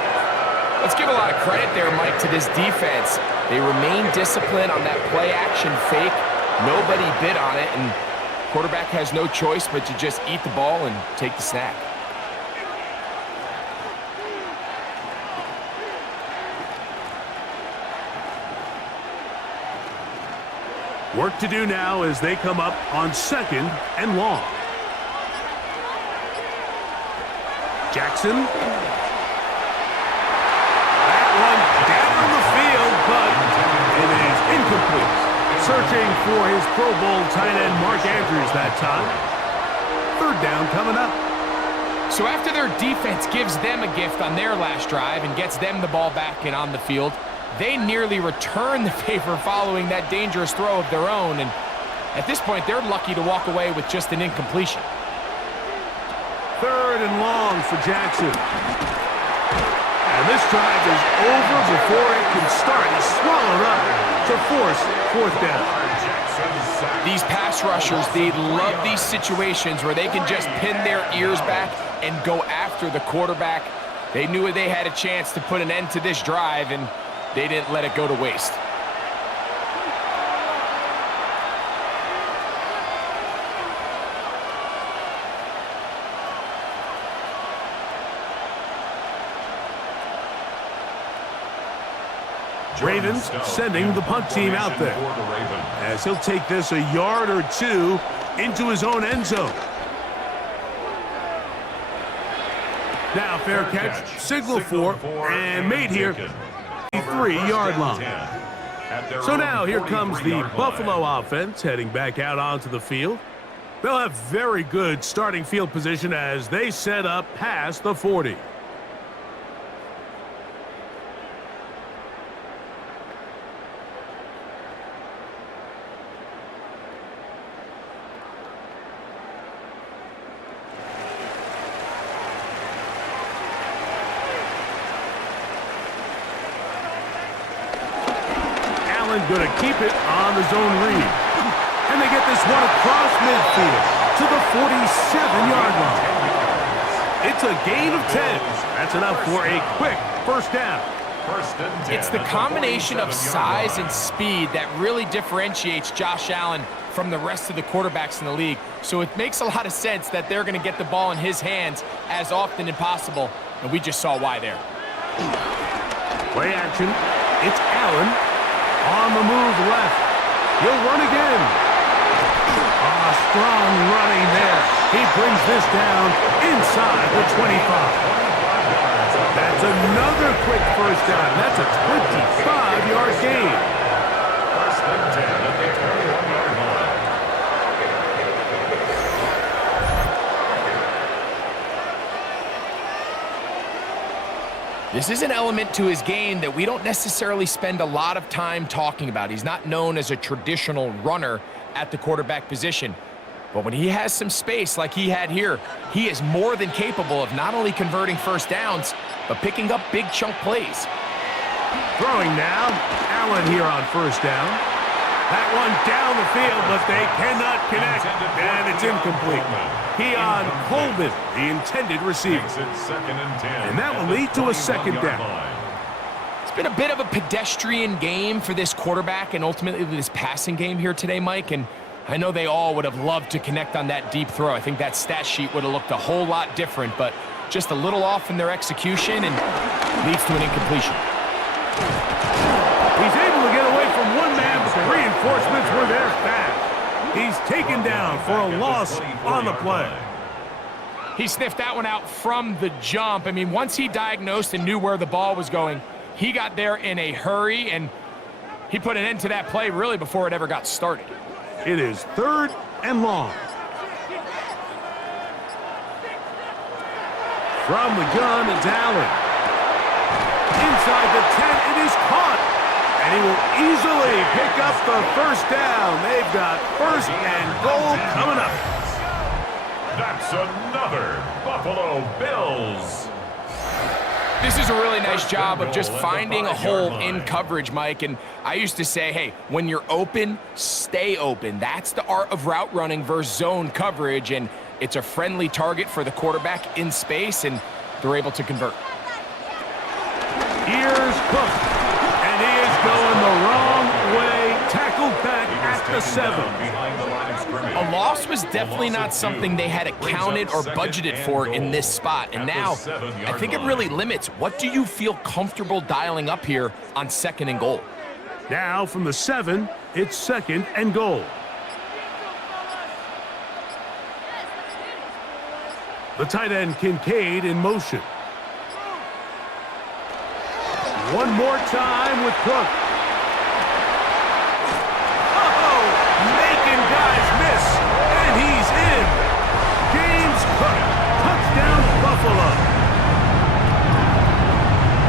Let's give a lot of credit there, Mike, to this defense. They remain disciplined on that play action fake. Nobody bid on it, and quarterback has no choice but to just eat the ball and take the snap. Work to do now as they come up on 2nd and long. Jackson. That one down the field, but it is incomplete. Searching for his Pro Bowl tight end Mark Andrews that time. 3rd down coming up. So after their defense gives them a gift on their last drive and gets them the ball back and on the field, they nearly return the favor following that dangerous throw of their own, and at this point, they're lucky to walk away with just an incompletion. 3rd and long for Jackson. And this drive is over before it can start. He's swallowed up to force 4th down. These pass rushers, they love these situations where they can just pin their ears back and go after the quarterback. They knew they had a chance to put an end to this drive, and they didn't let it go to waste. Ravens sending the punt team out there as he'll take this a yard or 2 into his own end zone. Now fair catch, signal for, and made here. 3-yard line. So now here comes the Buffalo offense heading back out onto the field. They'll have very good starting field position as they set up past the 40. Going to keep it on the zone read. And they get this one across midfield to the 47-yard line. It's a gain of 10. That's enough for a quick 1st down. It's the combination of size and speed that really differentiates Josh Allen from the rest of the quarterbacks in the league. So it makes a lot of sense that they're going to get the ball in his hands as often as possible. And we just saw why there. Play action. It's Allen. On the move left. He'll run again. Strong running there. He brings this down inside the 25. That's another quick 1st down. That's a 25-yard gain. 1st and 10 at the 21-yard line. This is an element to his game that we don't necessarily spend a lot of time talking about. He's not known as a traditional runner at the quarterback position. But when he has some space like he had here, he is more than capable of not only converting 1st downs, but picking up big chunk plays. Throwing now, Allen here on 1st down. That one down the field, but they cannot connect, and it's incomplete. Keon Coleman, the intended receiver. And that will lead to a 2nd down. It's been a bit of a pedestrian game for this quarterback and ultimately this passing game here today, Mike, and I know they all would have loved to connect on that deep throw. I think that stat sheet would have looked a whole lot different, but just a little off in their execution and leads to an incompletion. He's able to get away from one man, but the reinforcements were there fast. He's taken down for a loss on the play. He sniffed that one out from the jump. I mean, once he diagnosed and knew where the ball was going, he got there in a hurry, and he put an end to that play really before it ever got started. It is 3rd and long. From the gun, it's Allen. Inside the 10, it is caught. And he will easily pick up the first down. They've got first and goal coming up. That's another Buffalo Bills. This is a really nice job of just finding a hole in coverage, Mike. And I used to say, hey, when you're open, stay open. That's the art of route running versus zone coverage. And it's a friendly target for the quarterback in space, and they're able to convert. Here's Cook. And he is going the wrong way. Tackled back at the 7. A loss was definitely not something they had accounted or budgeted for in this spot. And now, I think it really limits. What do you feel comfortable dialing up here on 2nd and goal? Now from the 7, it's 2nd and goal. The tight end Kincaid in motion. One more time with Cook. Oh, making guys miss, and he's in. James Cook, touchdown Buffalo.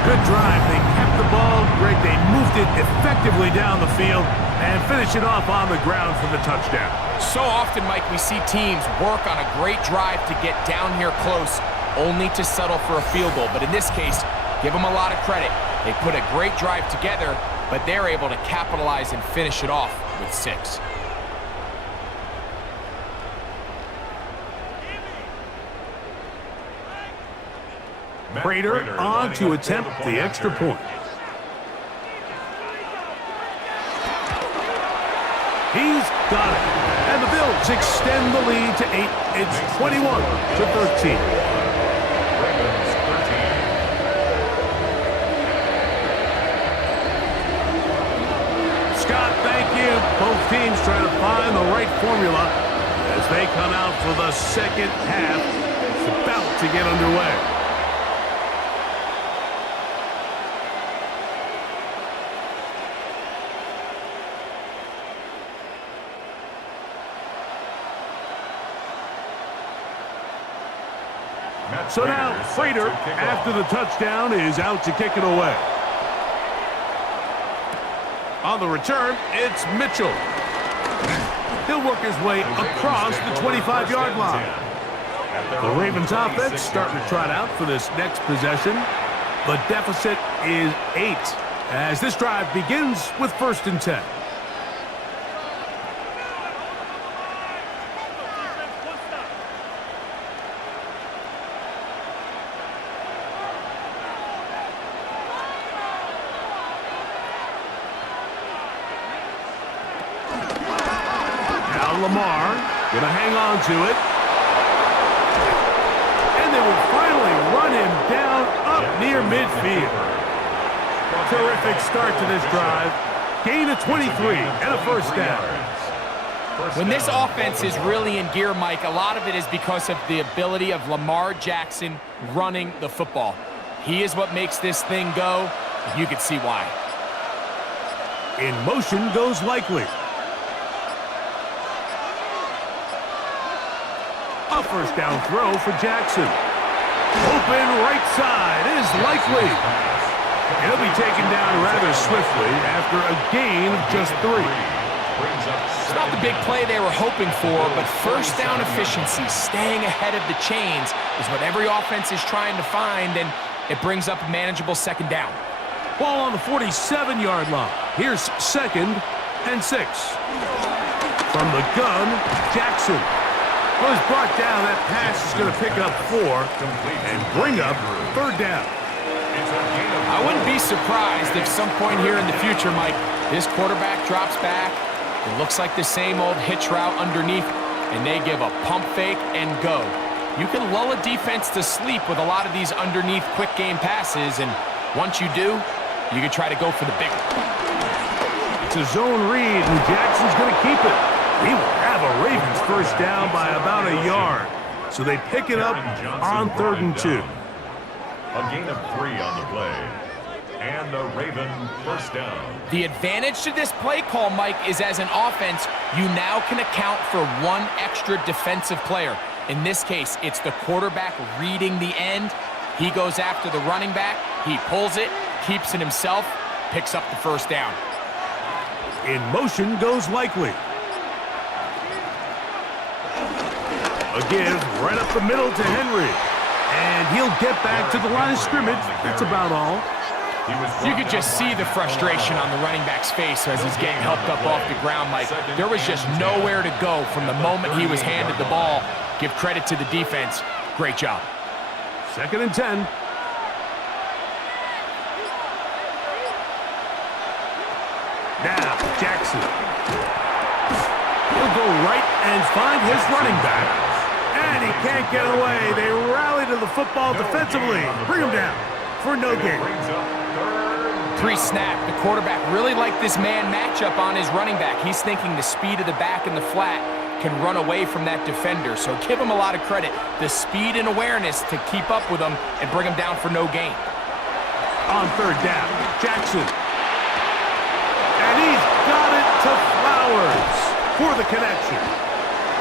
Good drive. They kept the ball. Great. They moved it effectively down the field and finish it off on the ground for the touchdown. So often, Mike, we see teams work on a great drive to get down here close, only to settle for a field goal. But in this case, give them a lot of credit. They put a great drive together, but they're able to capitalize and finish it off with 6. Prater on to attempt the extra point. He's got it. And the Bills extend the lead to 8. It's 21-13. Scott, thank you. Both teams trying to find the right formula as they come out for the second half. It's about to get underway. So now, Prater, after the touchdown, is out to kick it away. On the return, it's Mitchell. He'll work his way across the 25-yard line. The Ravens offense starting to trot out for this next possession. The deficit is 8 as this drive begins with 1st and 10. Lamar gonna hang on to it. And they will finally run him down up near midfield. Terrific start to this drive. Gain of 23 and a first down. When this offense is really in gear, Mike, a lot of it is because of the ability of Lamar Jackson running the football. He is what makes this thing go, and you can see why. In motion goes Likely. A first down throw for Jackson. Open right side is Likely. He'll be taken down rather swiftly after a gain of just 3. It's not the big play they were hoping for, but first down efficiency, staying ahead of the chains, is what every offense is trying to find, and it brings up a manageable 2nd down. Ball on the 47-yard line. Here's 2nd and 6. From the gun, Jackson. Well, he's brought down. That pass is going to pick up 4 and bring up 3rd down. I wouldn't be surprised if some point here in the future, Mike, this quarterback drops back. It looks like the same old hitch route underneath, and they give a pump fake and go. You can lull a defense to sleep with a lot of these underneath quick game passes, and once you do, you can try to go for the big one. It's a zone read, and Jackson's going to keep it. He will have a Ravens first down by about a yard. So they pick it up on 3rd and 2. A gain of 3 on the play. And a Raven first down. The advantage to this play call, Mike, is as an offense, you now can account for 1 extra defensive player. In this case, it's the quarterback reading the end. He goes after the running back. He pulls it, keeps it himself, picks up the first down. In motion goes Likely. A give right up the middle to Henry. And he'll get back to the line of scrimmage. That's about all. You could just see the frustration on the running back's face as he's getting helped up off the ground, Mike. There was just nowhere to go from the moment he was handed the ball. Give credit to the defense. Great job. 2nd and 10. Now, Jackson. He'll go right and find his running back. And he can't get away. They rally to the football defensively. Bring him down for no gain. Pre-snap, the quarterback really liked this man matchup on his running back. He's thinking the speed of the back in the flat can run away from that defender. So give him a lot of credit. The speed and awareness to keep up with him and bring him down for no gain. On 3rd down, Jackson. And he's got it to Flowers for the connection.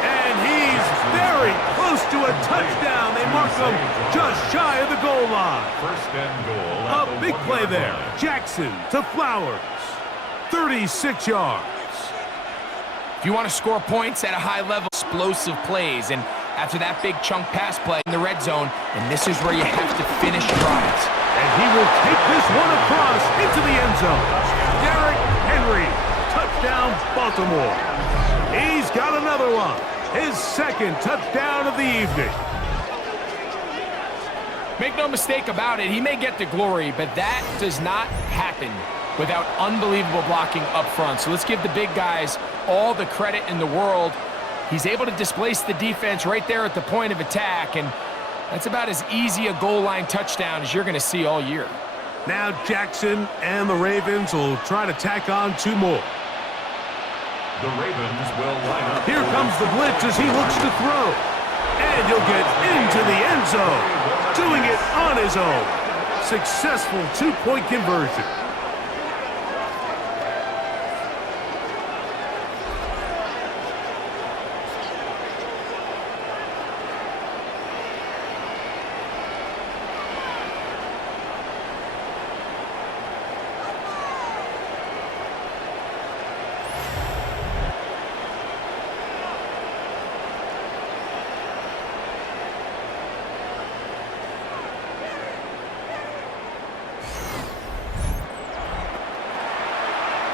And he's very close to a touchdown. They mark him just shy of the goal line. 1st and goal. A big play there. Jackson to Flowers. 36 yards. If you want to score points at a high level, explosive plays. And after that big chunk pass play in the red zone, and this is where you have to finish drives. And he will take this one across into the end zone. Derrick Henry. Touchdown, Baltimore. He's got another one. His 2nd touchdown of the evening. Make no mistake about it, he may get the glory, but that does not happen without unbelievable blocking up front. So let's give the big guys all the credit in the world. He's able to displace the defense right there at the point of attack, and that's about as easy a goal line touchdown as you're going to see all year. Now Jackson and the Ravens will try to tack on 2 more. The Ravens will line up. Here comes the blitz as he looks to throw. And he'll get into the end zone, doing it on his own. Successful 2-point conversion.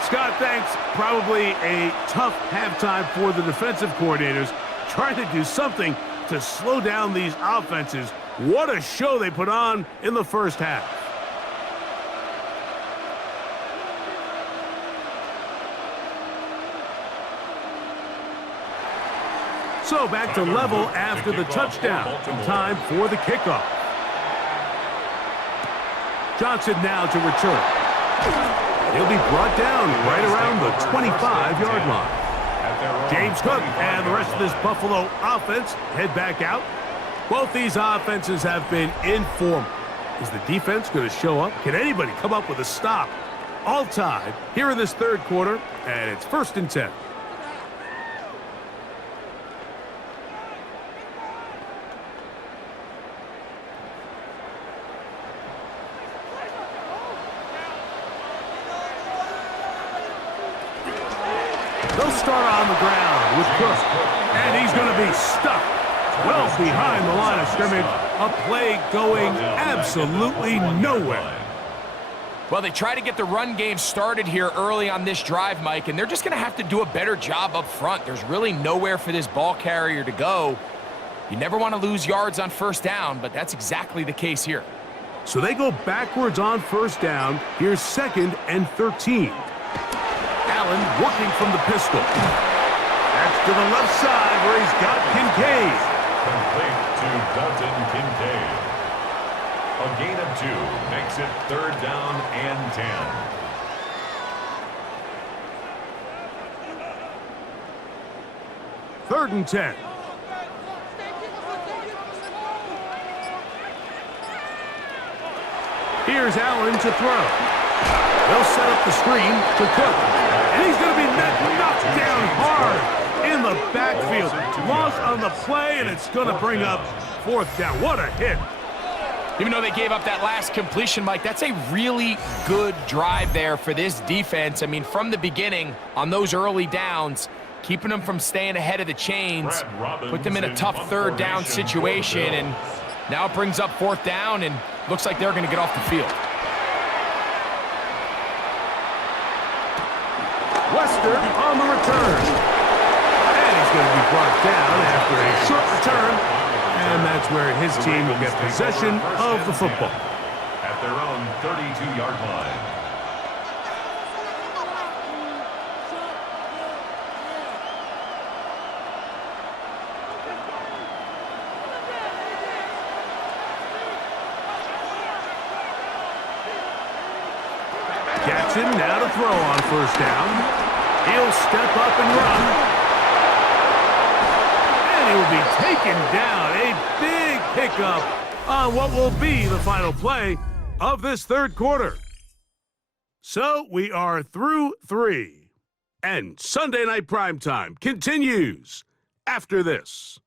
Scott, thanks. Probably a tough halftime for the defensive coordinators, trying to do something to slow down these offenses. What a show they put on in the first half. So back to level after the touchdown. Time for the kickoff. Johnson now to return. He'll be brought down right around the 25-yard line. James Cook and the rest of this Buffalo offense head back out. Both these offenses have been informal. Is the defense going to show up? Can anybody come up with a stop? All tied here in this 3rd quarter, and it's 1st and 10. They'll start on the ground with Cook, and he's going to be stuck well behind the line of scrimmage. A play going absolutely nowhere. Well, they try to get the run game started here early on this drive, Mike, and they're just going to have to do a better job up front. There's really nowhere for this ball carrier to go. You never want to lose yards on 1st down, but that's exactly the case here. So they go backwards on 1st down. Here's 2nd and 13. Allen working from the pistol. That's to the left side where he's got Kincaid. Complete to Dalton Kincaid. A gain of 2 makes it 3rd down and 10. Third and 10. Here's Allen to throw. They'll set up the screen to Cook. And he's going to be knocked down hard in the backfield. Loss on the play, and it's going to bring up 4th down. What a hit. Even though they gave up that last completion, Mike, that's a really good drive there for this defense. I mean, from the beginning, on those early downs, keeping them from staying ahead of the chains, put them in a tough third down situation, and now it brings up fourth down, and looks like they're going to get off the field. Wester on the return. And he's going to be brought down after a short return. And that's where his team will get possession of the football. At their own 32-yard line. Jackson now to throw on first down. He'll step up and run. And he will be taken down. A big pickup on what will be the final play of this third quarter. So we are through 3. And Sunday Night Primetime continues after this.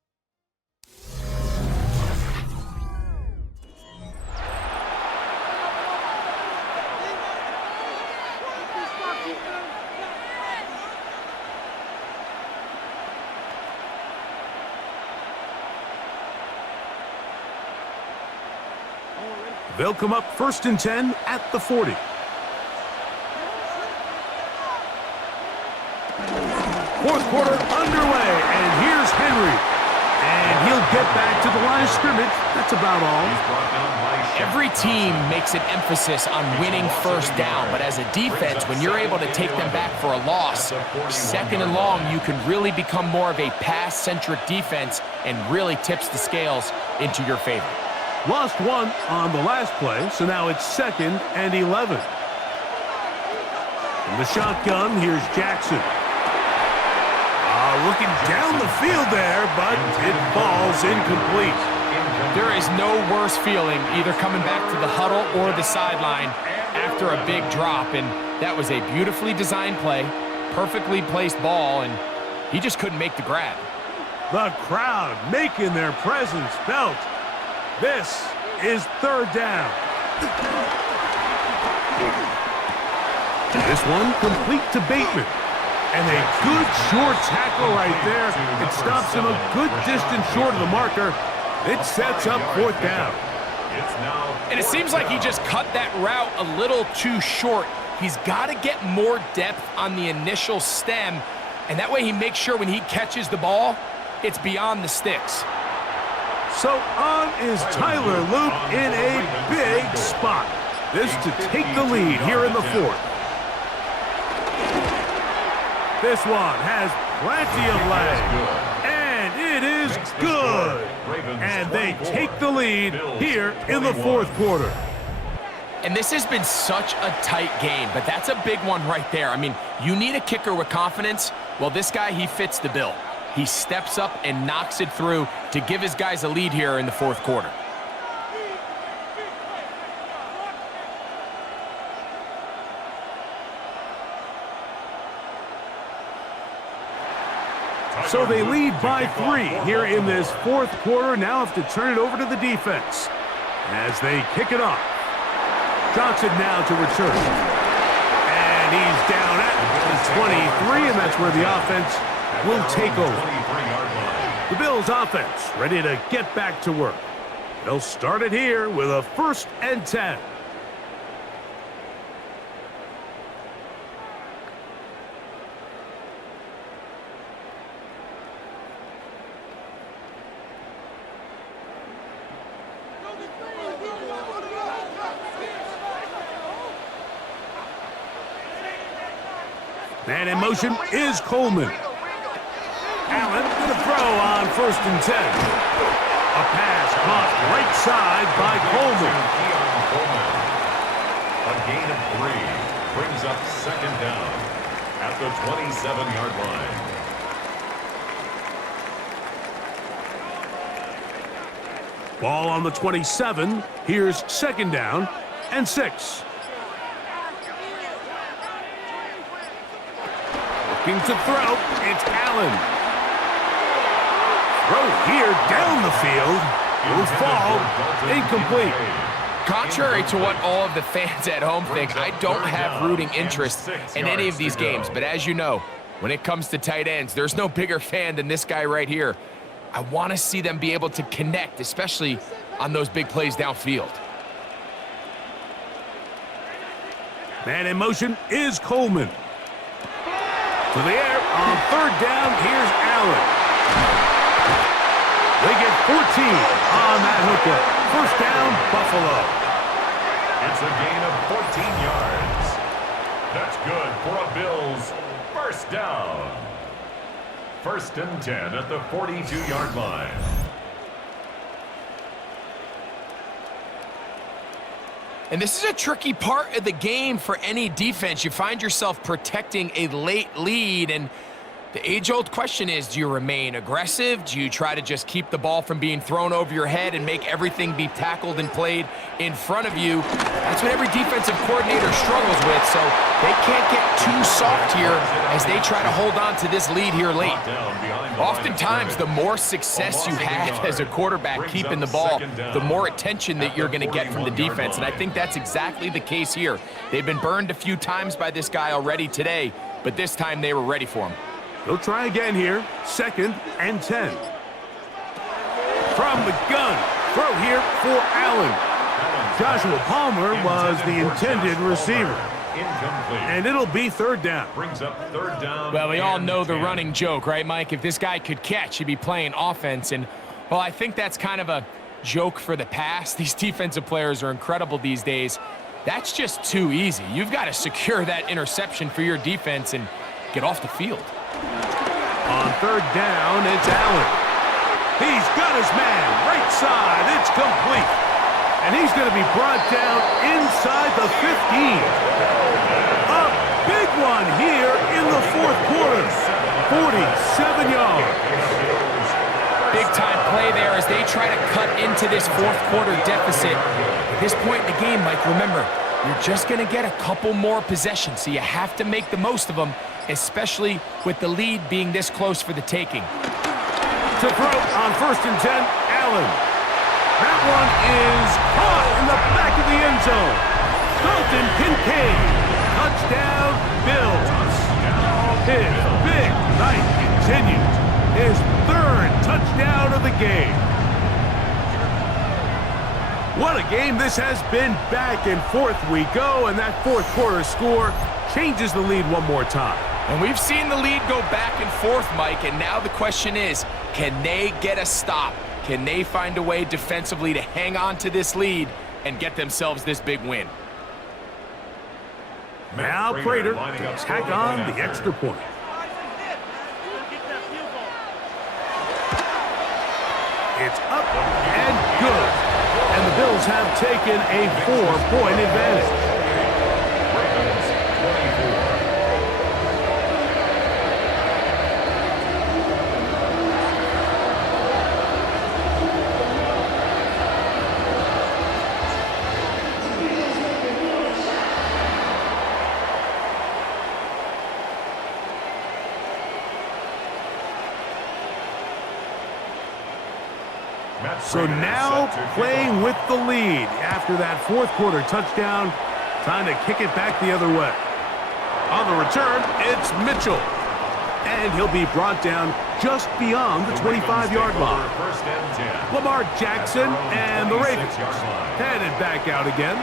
They'll come up 1st and 10 at the 40. Fourth quarter underway, and here's Henry. And he'll get back to the line of scrimmage. That's about all. Every team makes an emphasis on winning first down, but as a defense, when you're able to take them back for a loss, 2nd and long, you can really become more of a pass-centric defense and really tips the scales into your favor. Lost one on the last play, so now it's 2nd and 11. From the shotgun, here's Jackson. Looking down the field there, but it falls incomplete. There is no worse feeling either coming back to the huddle or the sideline after a big drop, and that was a beautifully designed play, perfectly placed ball, and he just couldn't make the grab. The crowd making their presence felt. This is 3rd down. This one complete to Bateman. And a good short tackle right there. It stops him a good distance short of the marker. It sets up 4th down. And it seems like he just cut that route a little too short. He's got to get more depth on the initial stem, and that way he makes sure when he catches the ball, it's beyond the sticks. So on is Tyler Luke in a big spot. This to take the lead here in the 4th. This one has plenty of leg, and it is good. And they take the lead here in the 4th quarter. And this has been such a tight game, but that's a big one right there. I mean, you need a kicker with confidence. Well, this guy, he fits the bill. He steps up and knocks it through to give his guys a lead here in the 4th quarter. So they lead by 3 here in this 4th quarter. Now have to turn it over to the defense as they kick it off. Johnson now to return. And he's down at the 23, and that's where the offense will take over. The Bills offense ready to get back to work. They'll start it here with a 1st and 10. Man in motion is Coleman. Allen to throw on 1st and 10. A pass caught right side by Coleman. A gain of 3 brings up 2nd down at the 27-yard line. Ball on the 27. Here's 2nd down and 6. Looking to throw, it's Allen. Throw here down the field. Will fall incomplete. Contrary to what all of the fans at home think, I don't have rooting interest in any of these games. But as you know, when it comes to tight ends, there's no bigger fan than this guy right here. I want to see them be able to connect, especially on those big plays downfield. Man in motion is Coleman. To the air on third down, here's Allen. They get 14 on that hookup. First down, Buffalo. It's a gain of 14 yards. That's good for a Bills first down. First and 10 at the 42-yard line. And this is a tricky part of the game for any defense. You find yourself protecting a late lead, and the age-old question is, do you remain aggressive? Do you try to just keep the ball from being thrown over your head and make everything be tackled and played in front of you? That's what every defensive coordinator struggles with, so they can't get too soft here as they try to hold on to this lead here late. Oftentimes, the more success you have as a quarterback keeping the ball, the more attention that you're going to get from the defense, and I think that's exactly the case here. They've been burned a few times by this guy already today, but this time they were ready for him. They'll try again here. Second and 10. From the gun. Throw here for Allen. Joshua Palmer was the intended receiver. And it'll be third down. Brings up third down. Well, we all know the running joke, right, Mike? If this guy could catch, he'd be playing offense. And, well, I think that's kind of a joke for the past. These defensive players are incredible these days. That's just too easy. You've got to secure that interception for your defense and get off the field. On third down, it's Allen. He's got his man. Right side. It's complete. And he's going to be brought down inside the 15. A big one here in the fourth quarter. 47 yards. Big-time play there as they try to cut into this fourth quarter deficit. At this point in the game, Mike, remember, you're just going to get a couple more possessions, so you have to make the most of them, especially with the lead being this close for the taking. To throw on first and 10, Allen. That one is caught in the back of the end zone. Dalton Kincaid. Touchdown, Bills. His big night continues. His third touchdown of the game. What a game this has been. Back and forth we go, and that fourth quarter score changes the lead one more time. And we've seen the lead go back and forth, Mike, and now the question is, can they get a stop? Can they find a way defensively to hang on to this lead and get themselves this big win? Now Prater to tack on the extra point. It's up and good. And the Bills have taken a 4-point advantage. So now playing with the lead after that fourth quarter touchdown. Time to kick it back the other way. On the return, it's Mitchell. And he'll be brought down just beyond the 25-yard line. Lamar Jackson and the Ravens headed back out again.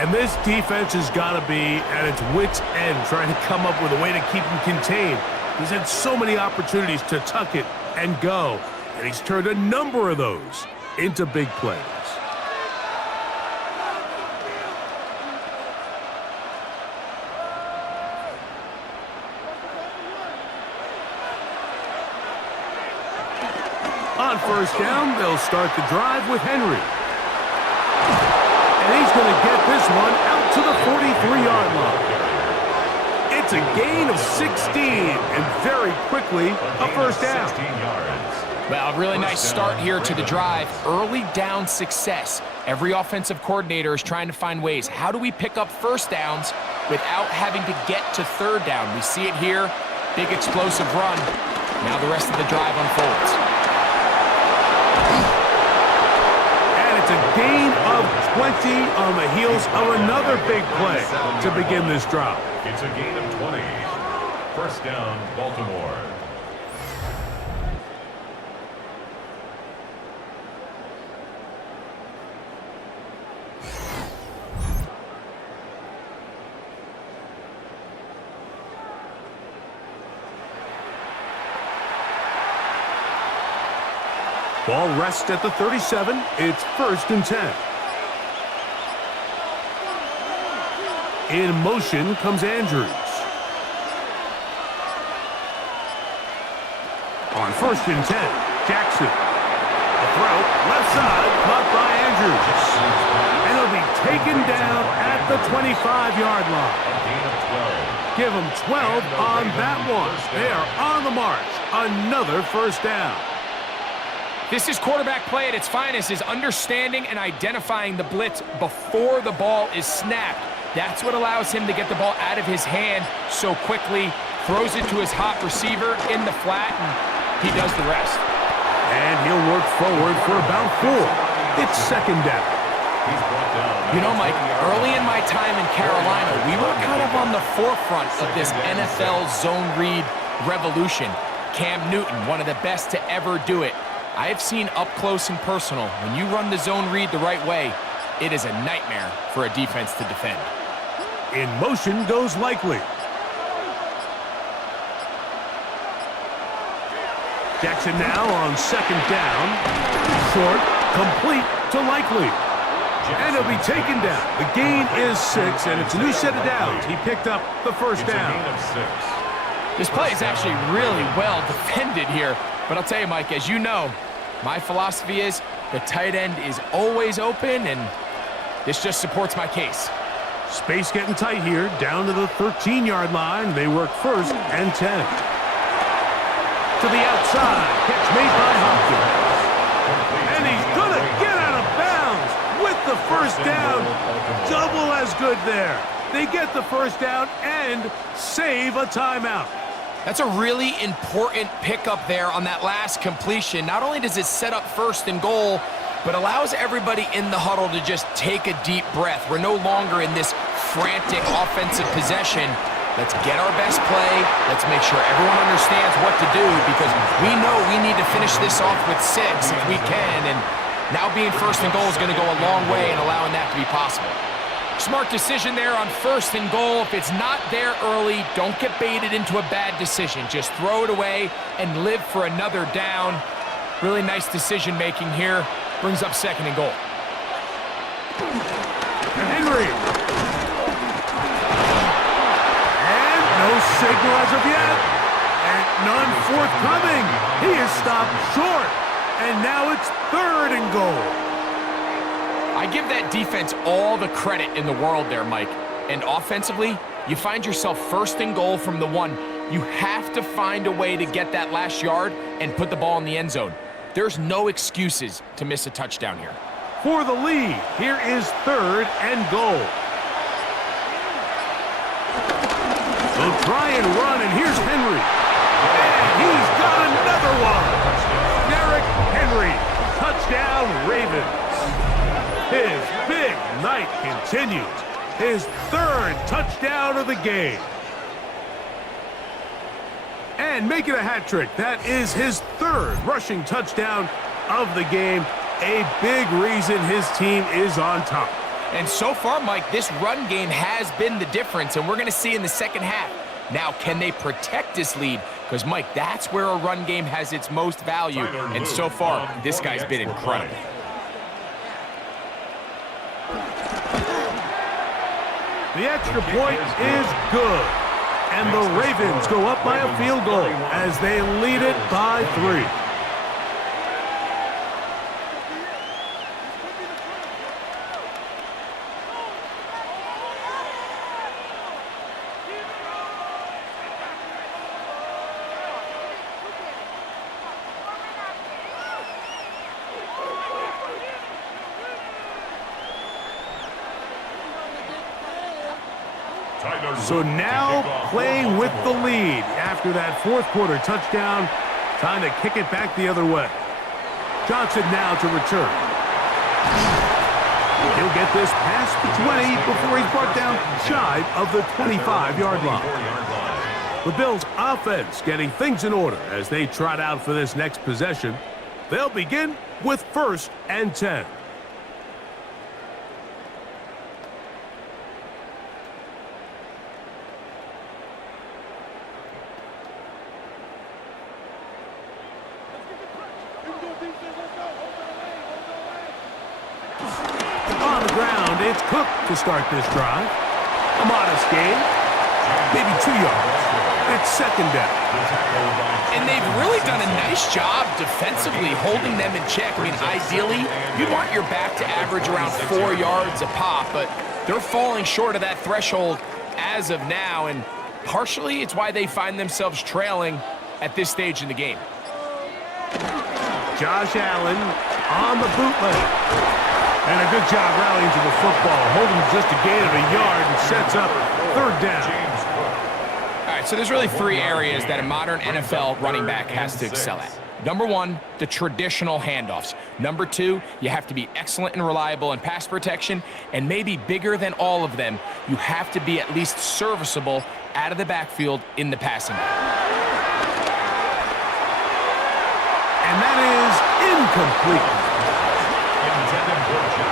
And this defense has got to be at its wits' end trying to come up with a way to keep him contained. He's had so many opportunities to tuck it and go. And he's turned a number of those into big plays. On first down, they'll start the drive with Henry. And he's going to get this one out to the 43-yard line. It's a gain of 16, and very quickly a first down. Well, a really nice start here to the drive. Early down success. Every offensive coordinator is trying to find ways. How do we pick up first downs without having to get to third down? We see it here. Big explosive run. Now the rest of the drive unfolds. And it's a gain of 20 on the heels of another big play to begin this drive. It's a gain of 20. First down, Baltimore. Ball rests at the 37. It's 1st and 10. In motion comes Andrews. On 1st and 10, Jackson. A throw, left side, caught by Andrews. And he'll be taken down at the 25-yard line. Give them 12 on that one. They are on the march. Another first down. This is quarterback play at its finest, is understanding and identifying the blitz before the ball is snapped. That's what allows him to get the ball out of his hand so quickly, throws it to his hot receiver in the flat, and he does the rest. And he'll work forward for about 4. It's 2nd down. You know, Mike, early in my time in Carolina, we were kind of on the forefront of this NFL zone read revolution. Cam Newton, one of the best to ever do it. I have seen up close and personal, when you run the zone read the right way, it is a nightmare for a defense to defend. In motion goes Likely. Jackson now on 2nd down. Short, complete to Likely. And he'll be taken down. The gain is 6, and it's a new set of downs. He picked up the first down. This play is actually really well defended here. But I'll tell you, Mike, as you know, my philosophy is the tight end is always open, and this just supports my case. Space getting tight here, down to the 13-yard line. They work 1st and 10. To the outside, catch made by Hopkins. And he's going to get out of bounds with the first down. Double as good there. They get the first down and save a timeout. That's a really important pickup there on that last completion. Not only does it set up 1st and goal, but allows everybody in the huddle to just take a deep breath. We're no longer in this frantic offensive possession. Let's get our best play. Let's make sure everyone understands what to do, because we know we need to finish this off with 6 if we can. And now being 1st and goal is going to go a long way in allowing that to be possible. Smart decision there on 1st and goal. If it's not there early, don't get baited into a bad decision. Just throw it away and live for another down. Really nice decision making here. Brings up 2nd and goal. Henry. And no signal as of yet. And none forthcoming. He is stopped short. And now it's 3rd and goal. I give that defense all the credit in the world there, Mike. And offensively, you find yourself 1st and goal from the 1. You have to find a way to get that last yard and put the ball in the end zone. There's no excuses to miss a touchdown here. For the lead, here is 3rd and goal. They'll try and run, and here's Henry. And he's got another one. Derrick Henry, touchdown Ravens. His big night continues. His 3rd touchdown of the game. And making a hat trick. That is his 3rd rushing touchdown of the game. A big reason his team is on top. And so far, Mike, this run game has been the difference, and we're going to see in the 2nd half. Now, can they protect this lead? Because, Mike, that's where a run game has its most value. And so far, this guy's been incredible. The extra point is good. And the Ravens go up by a field goal as they lead it by 3. So now playing with the lead after that 4th quarter touchdown. Time to kick it back the other way. Johnson now to return. He'll get this past the 20 before he's brought down shy of the 25-yard line. The Bills' offense getting things in order as they trot out for this next possession. They'll begin with 1st and 10. On the ground, it's Cook to start this drive. A modest gain, maybe 2 yards. It's 2nd down. And they've really done a nice job defensively holding them in check. I mean, ideally, you'd want your back to average around 4 yards a pop, but they're falling short of that threshold as of now, and partially it's why they find themselves trailing at this stage in the game. Josh Allen on the bootleg. And a good job rallying to the football, holding just a gain of a yard and sets up 3rd down. All right, so there's really 3 areas that a modern NFL running back has to excel at. Number 1, the traditional handoffs. Number 2, you have to be excellent and reliable in pass protection. And maybe bigger than all of them, you have to be at least serviceable out of the backfield in the passing game. And that is incomplete.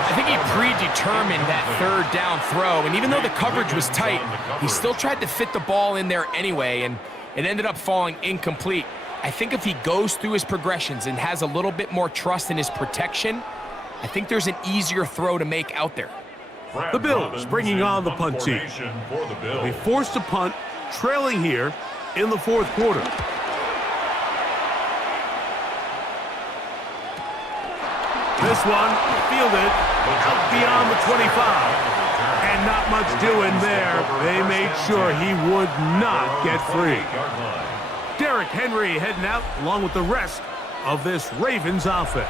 I think he predetermined that 3rd down throw, and even though the coverage was tight, he still tried to fit the ball in there anyway, and it ended up falling incomplete. I think if he goes through his progressions and has a little bit more trust in his protection, I think there's an easier throw to make out there. The Bills bringing on the punt team. They forced to punt, trailing here in the 4th quarter. This one fielded out beyond the 25. And not much doing there. They made sure he would not get free. Derrick Henry heading out along with the rest of this Ravens offense.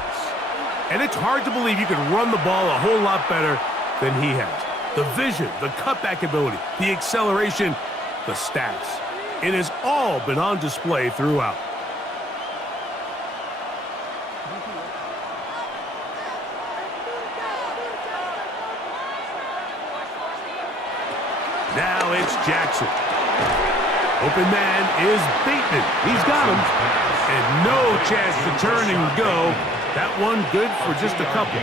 And it's hard to believe you can run the ball a whole lot better than he has. The vision, the cutback ability, the acceleration, the stats. It has all been on display throughout. Now it's Jackson. Open man is Bateman. He's got him. And no chance to turn and go. That one good for just a couple.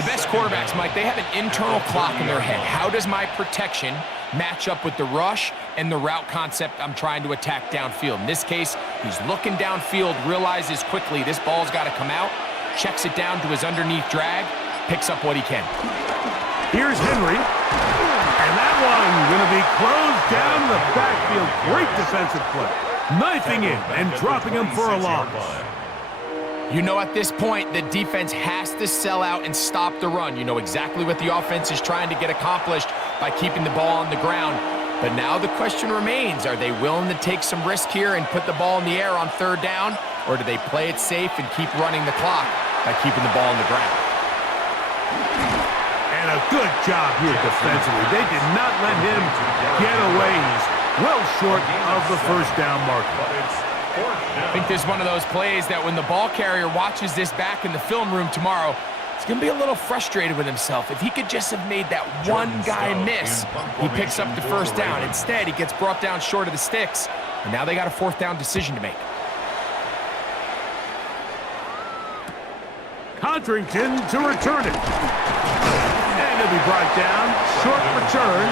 The best quarterbacks, Mike, they have an internal clock in their head. How does my protection match up with the rush and the route concept I'm trying to attack downfield? In this case, he's looking downfield, realizes quickly this ball's got to come out, checks it down to his underneath drag, picks up what he can. Here's Henry. And that one going to be closed down the backfield. Great defensive play. Knifing in and dropping him for a loss. You know, at this point, the defense has to sell out and stop the run. You know exactly what the offense is trying to get accomplished by keeping the ball on the ground. But now the question remains, are they willing to take some risk here and put the ball in the air on 3rd down? Or do they play it safe and keep running the clock by keeping the ball on the ground? And a good job here defensively. They did not let him get away. He's well short of the 1st down marker. I think there's one of those plays that when the ball carrier watches this back in the film room tomorrow, he's going to be a little frustrated with himself. If he could just have made that one guy miss, he picks up the 1st down. Instead, he gets brought down short of the sticks, and now they got a 4th down decision to make. Codrington to return it. And he'll be brought down. Short return.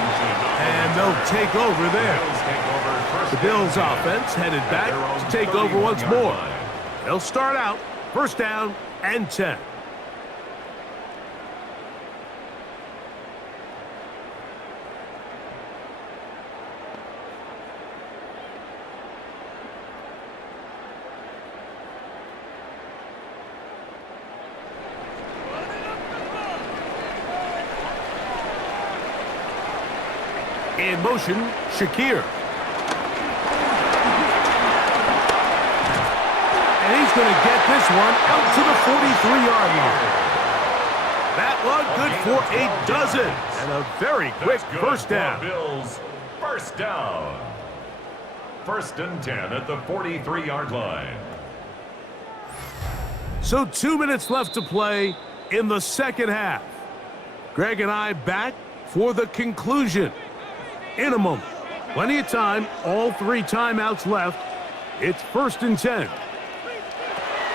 And they'll take over there. The Bills offense headed back to take over once more. They'll start out 1st down and 10. In motion, Shakir. And he's going to get this one out to the 43-yard line. That one good for a dozen. And a very quick 1st down. Bills, 1st down. 1st and 10 at the 43-yard line. So 2 minutes left to play in the 2nd half. Greg and I back for the conclusion in a moment. Plenty of time, all 3 timeouts left. It's 1st and 10.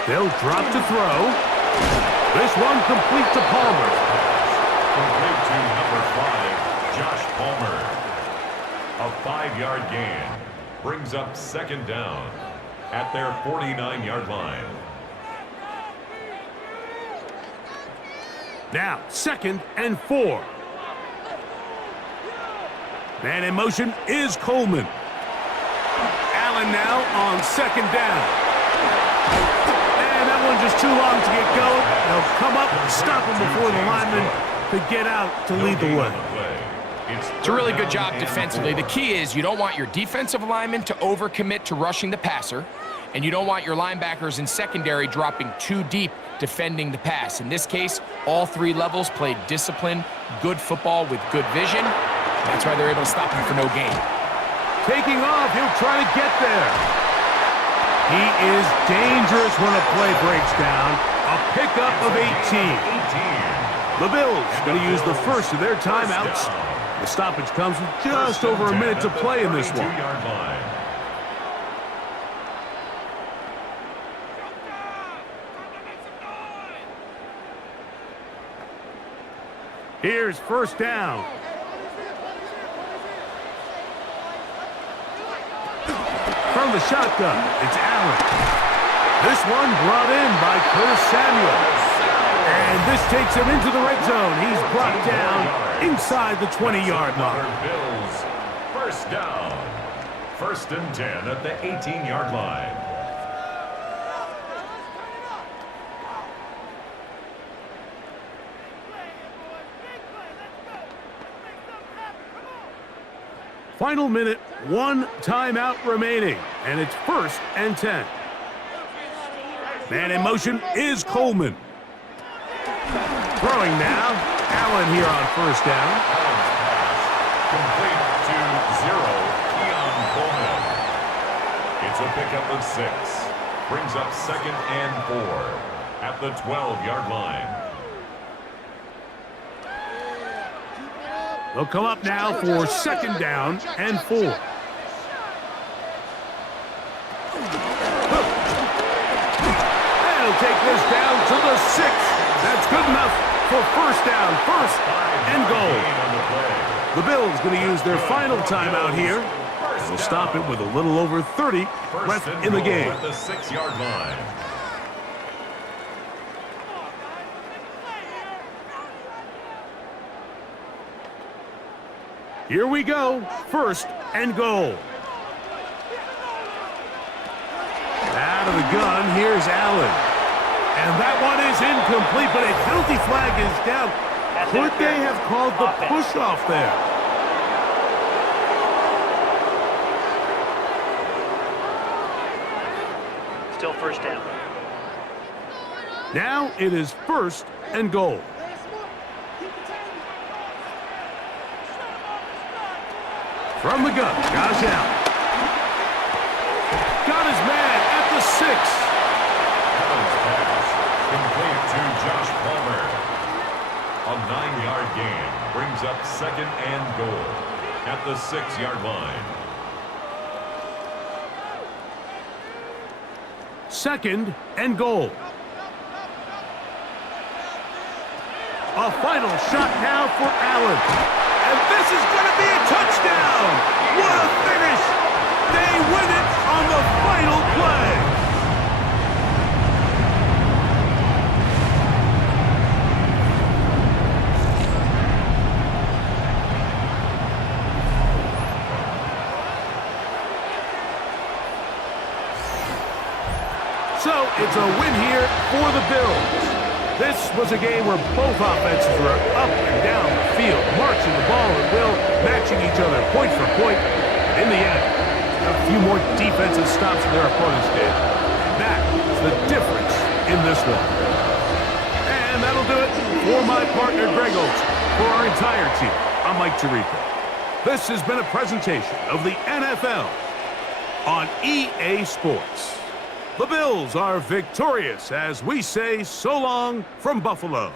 They'll drop to throw. This one complete to Palmer. Complete to number 5, Josh Palmer. A 5-yard gain brings up 2nd down at their 49-yard line. Now, 2nd and 4. Man in motion is Coleman. Allen now on 2nd down. And that one just too long to get going. They'll come up and stop him before the lineman could get out to lead the way. It's a really good job defensively. The key is you don't want your defensive linemen to overcommit to rushing the passer, and you don't want your linebackers in secondary dropping too deep defending the pass. In this case, all 3 levels played disciplined, good football with good vision. That's why they're able to stop him for no gain. Taking off, he'll try to get there. He is dangerous when a play breaks down. A pickup of 18. The Bills going to use the first of their timeouts. The stoppage comes with just over a minute to play in this one. Here's 1st down. From the shotgun, it's Allen. This one brought in by Curtis Samuel. And this takes him into the red zone. He's brought down inside the 20-yard line. Bills, 1st down. 1st and 10 at the 18-yard line. Final minute, 1 timeout remaining, and it's 1st and 10. Man in motion is Coleman. Throwing now, Allen here on 1st down. Complete to 0, Keon Coleman. It's a pickup of 6. Brings up 2nd and 4 at the 12-yard line. They'll come up now for 2nd down and 4. They'll take this down to the 6. That's good enough for 1st down, 1st and goal. The Bills going to use their final timeout here. They'll stop it with a little over 30 left in the game. At the 6-yard line. Here we go, 1st and goal. Out of the gun, here's Allen. And that one is incomplete, but a penalty flag is down. Could they have called the push-off there? Still 1st down. Now it is 1st and goal. From the gun, Josh Allen. Got his man at the 6. Allen's pass complete to Josh Palmer. A 9-yard gain brings up 2nd and goal at the 6-yard line. 2nd and goal. A final shot now for Allen. And this is going to be a touchdown! What a finish! They win it on the final play! So it's a win here for the Bills. This was a game where both offenses were up and down the field, marching the ball at will, matching each other point for point. In the end, a few more defensive stops than their opponents did. That is the difference in this one. And that'll do it for my partner, Greg Olson. For our entire team, I'm Mike Tirico. This has been a presentation of the NFL on EA Sports. The Bills are victorious as we say so long from Buffalo.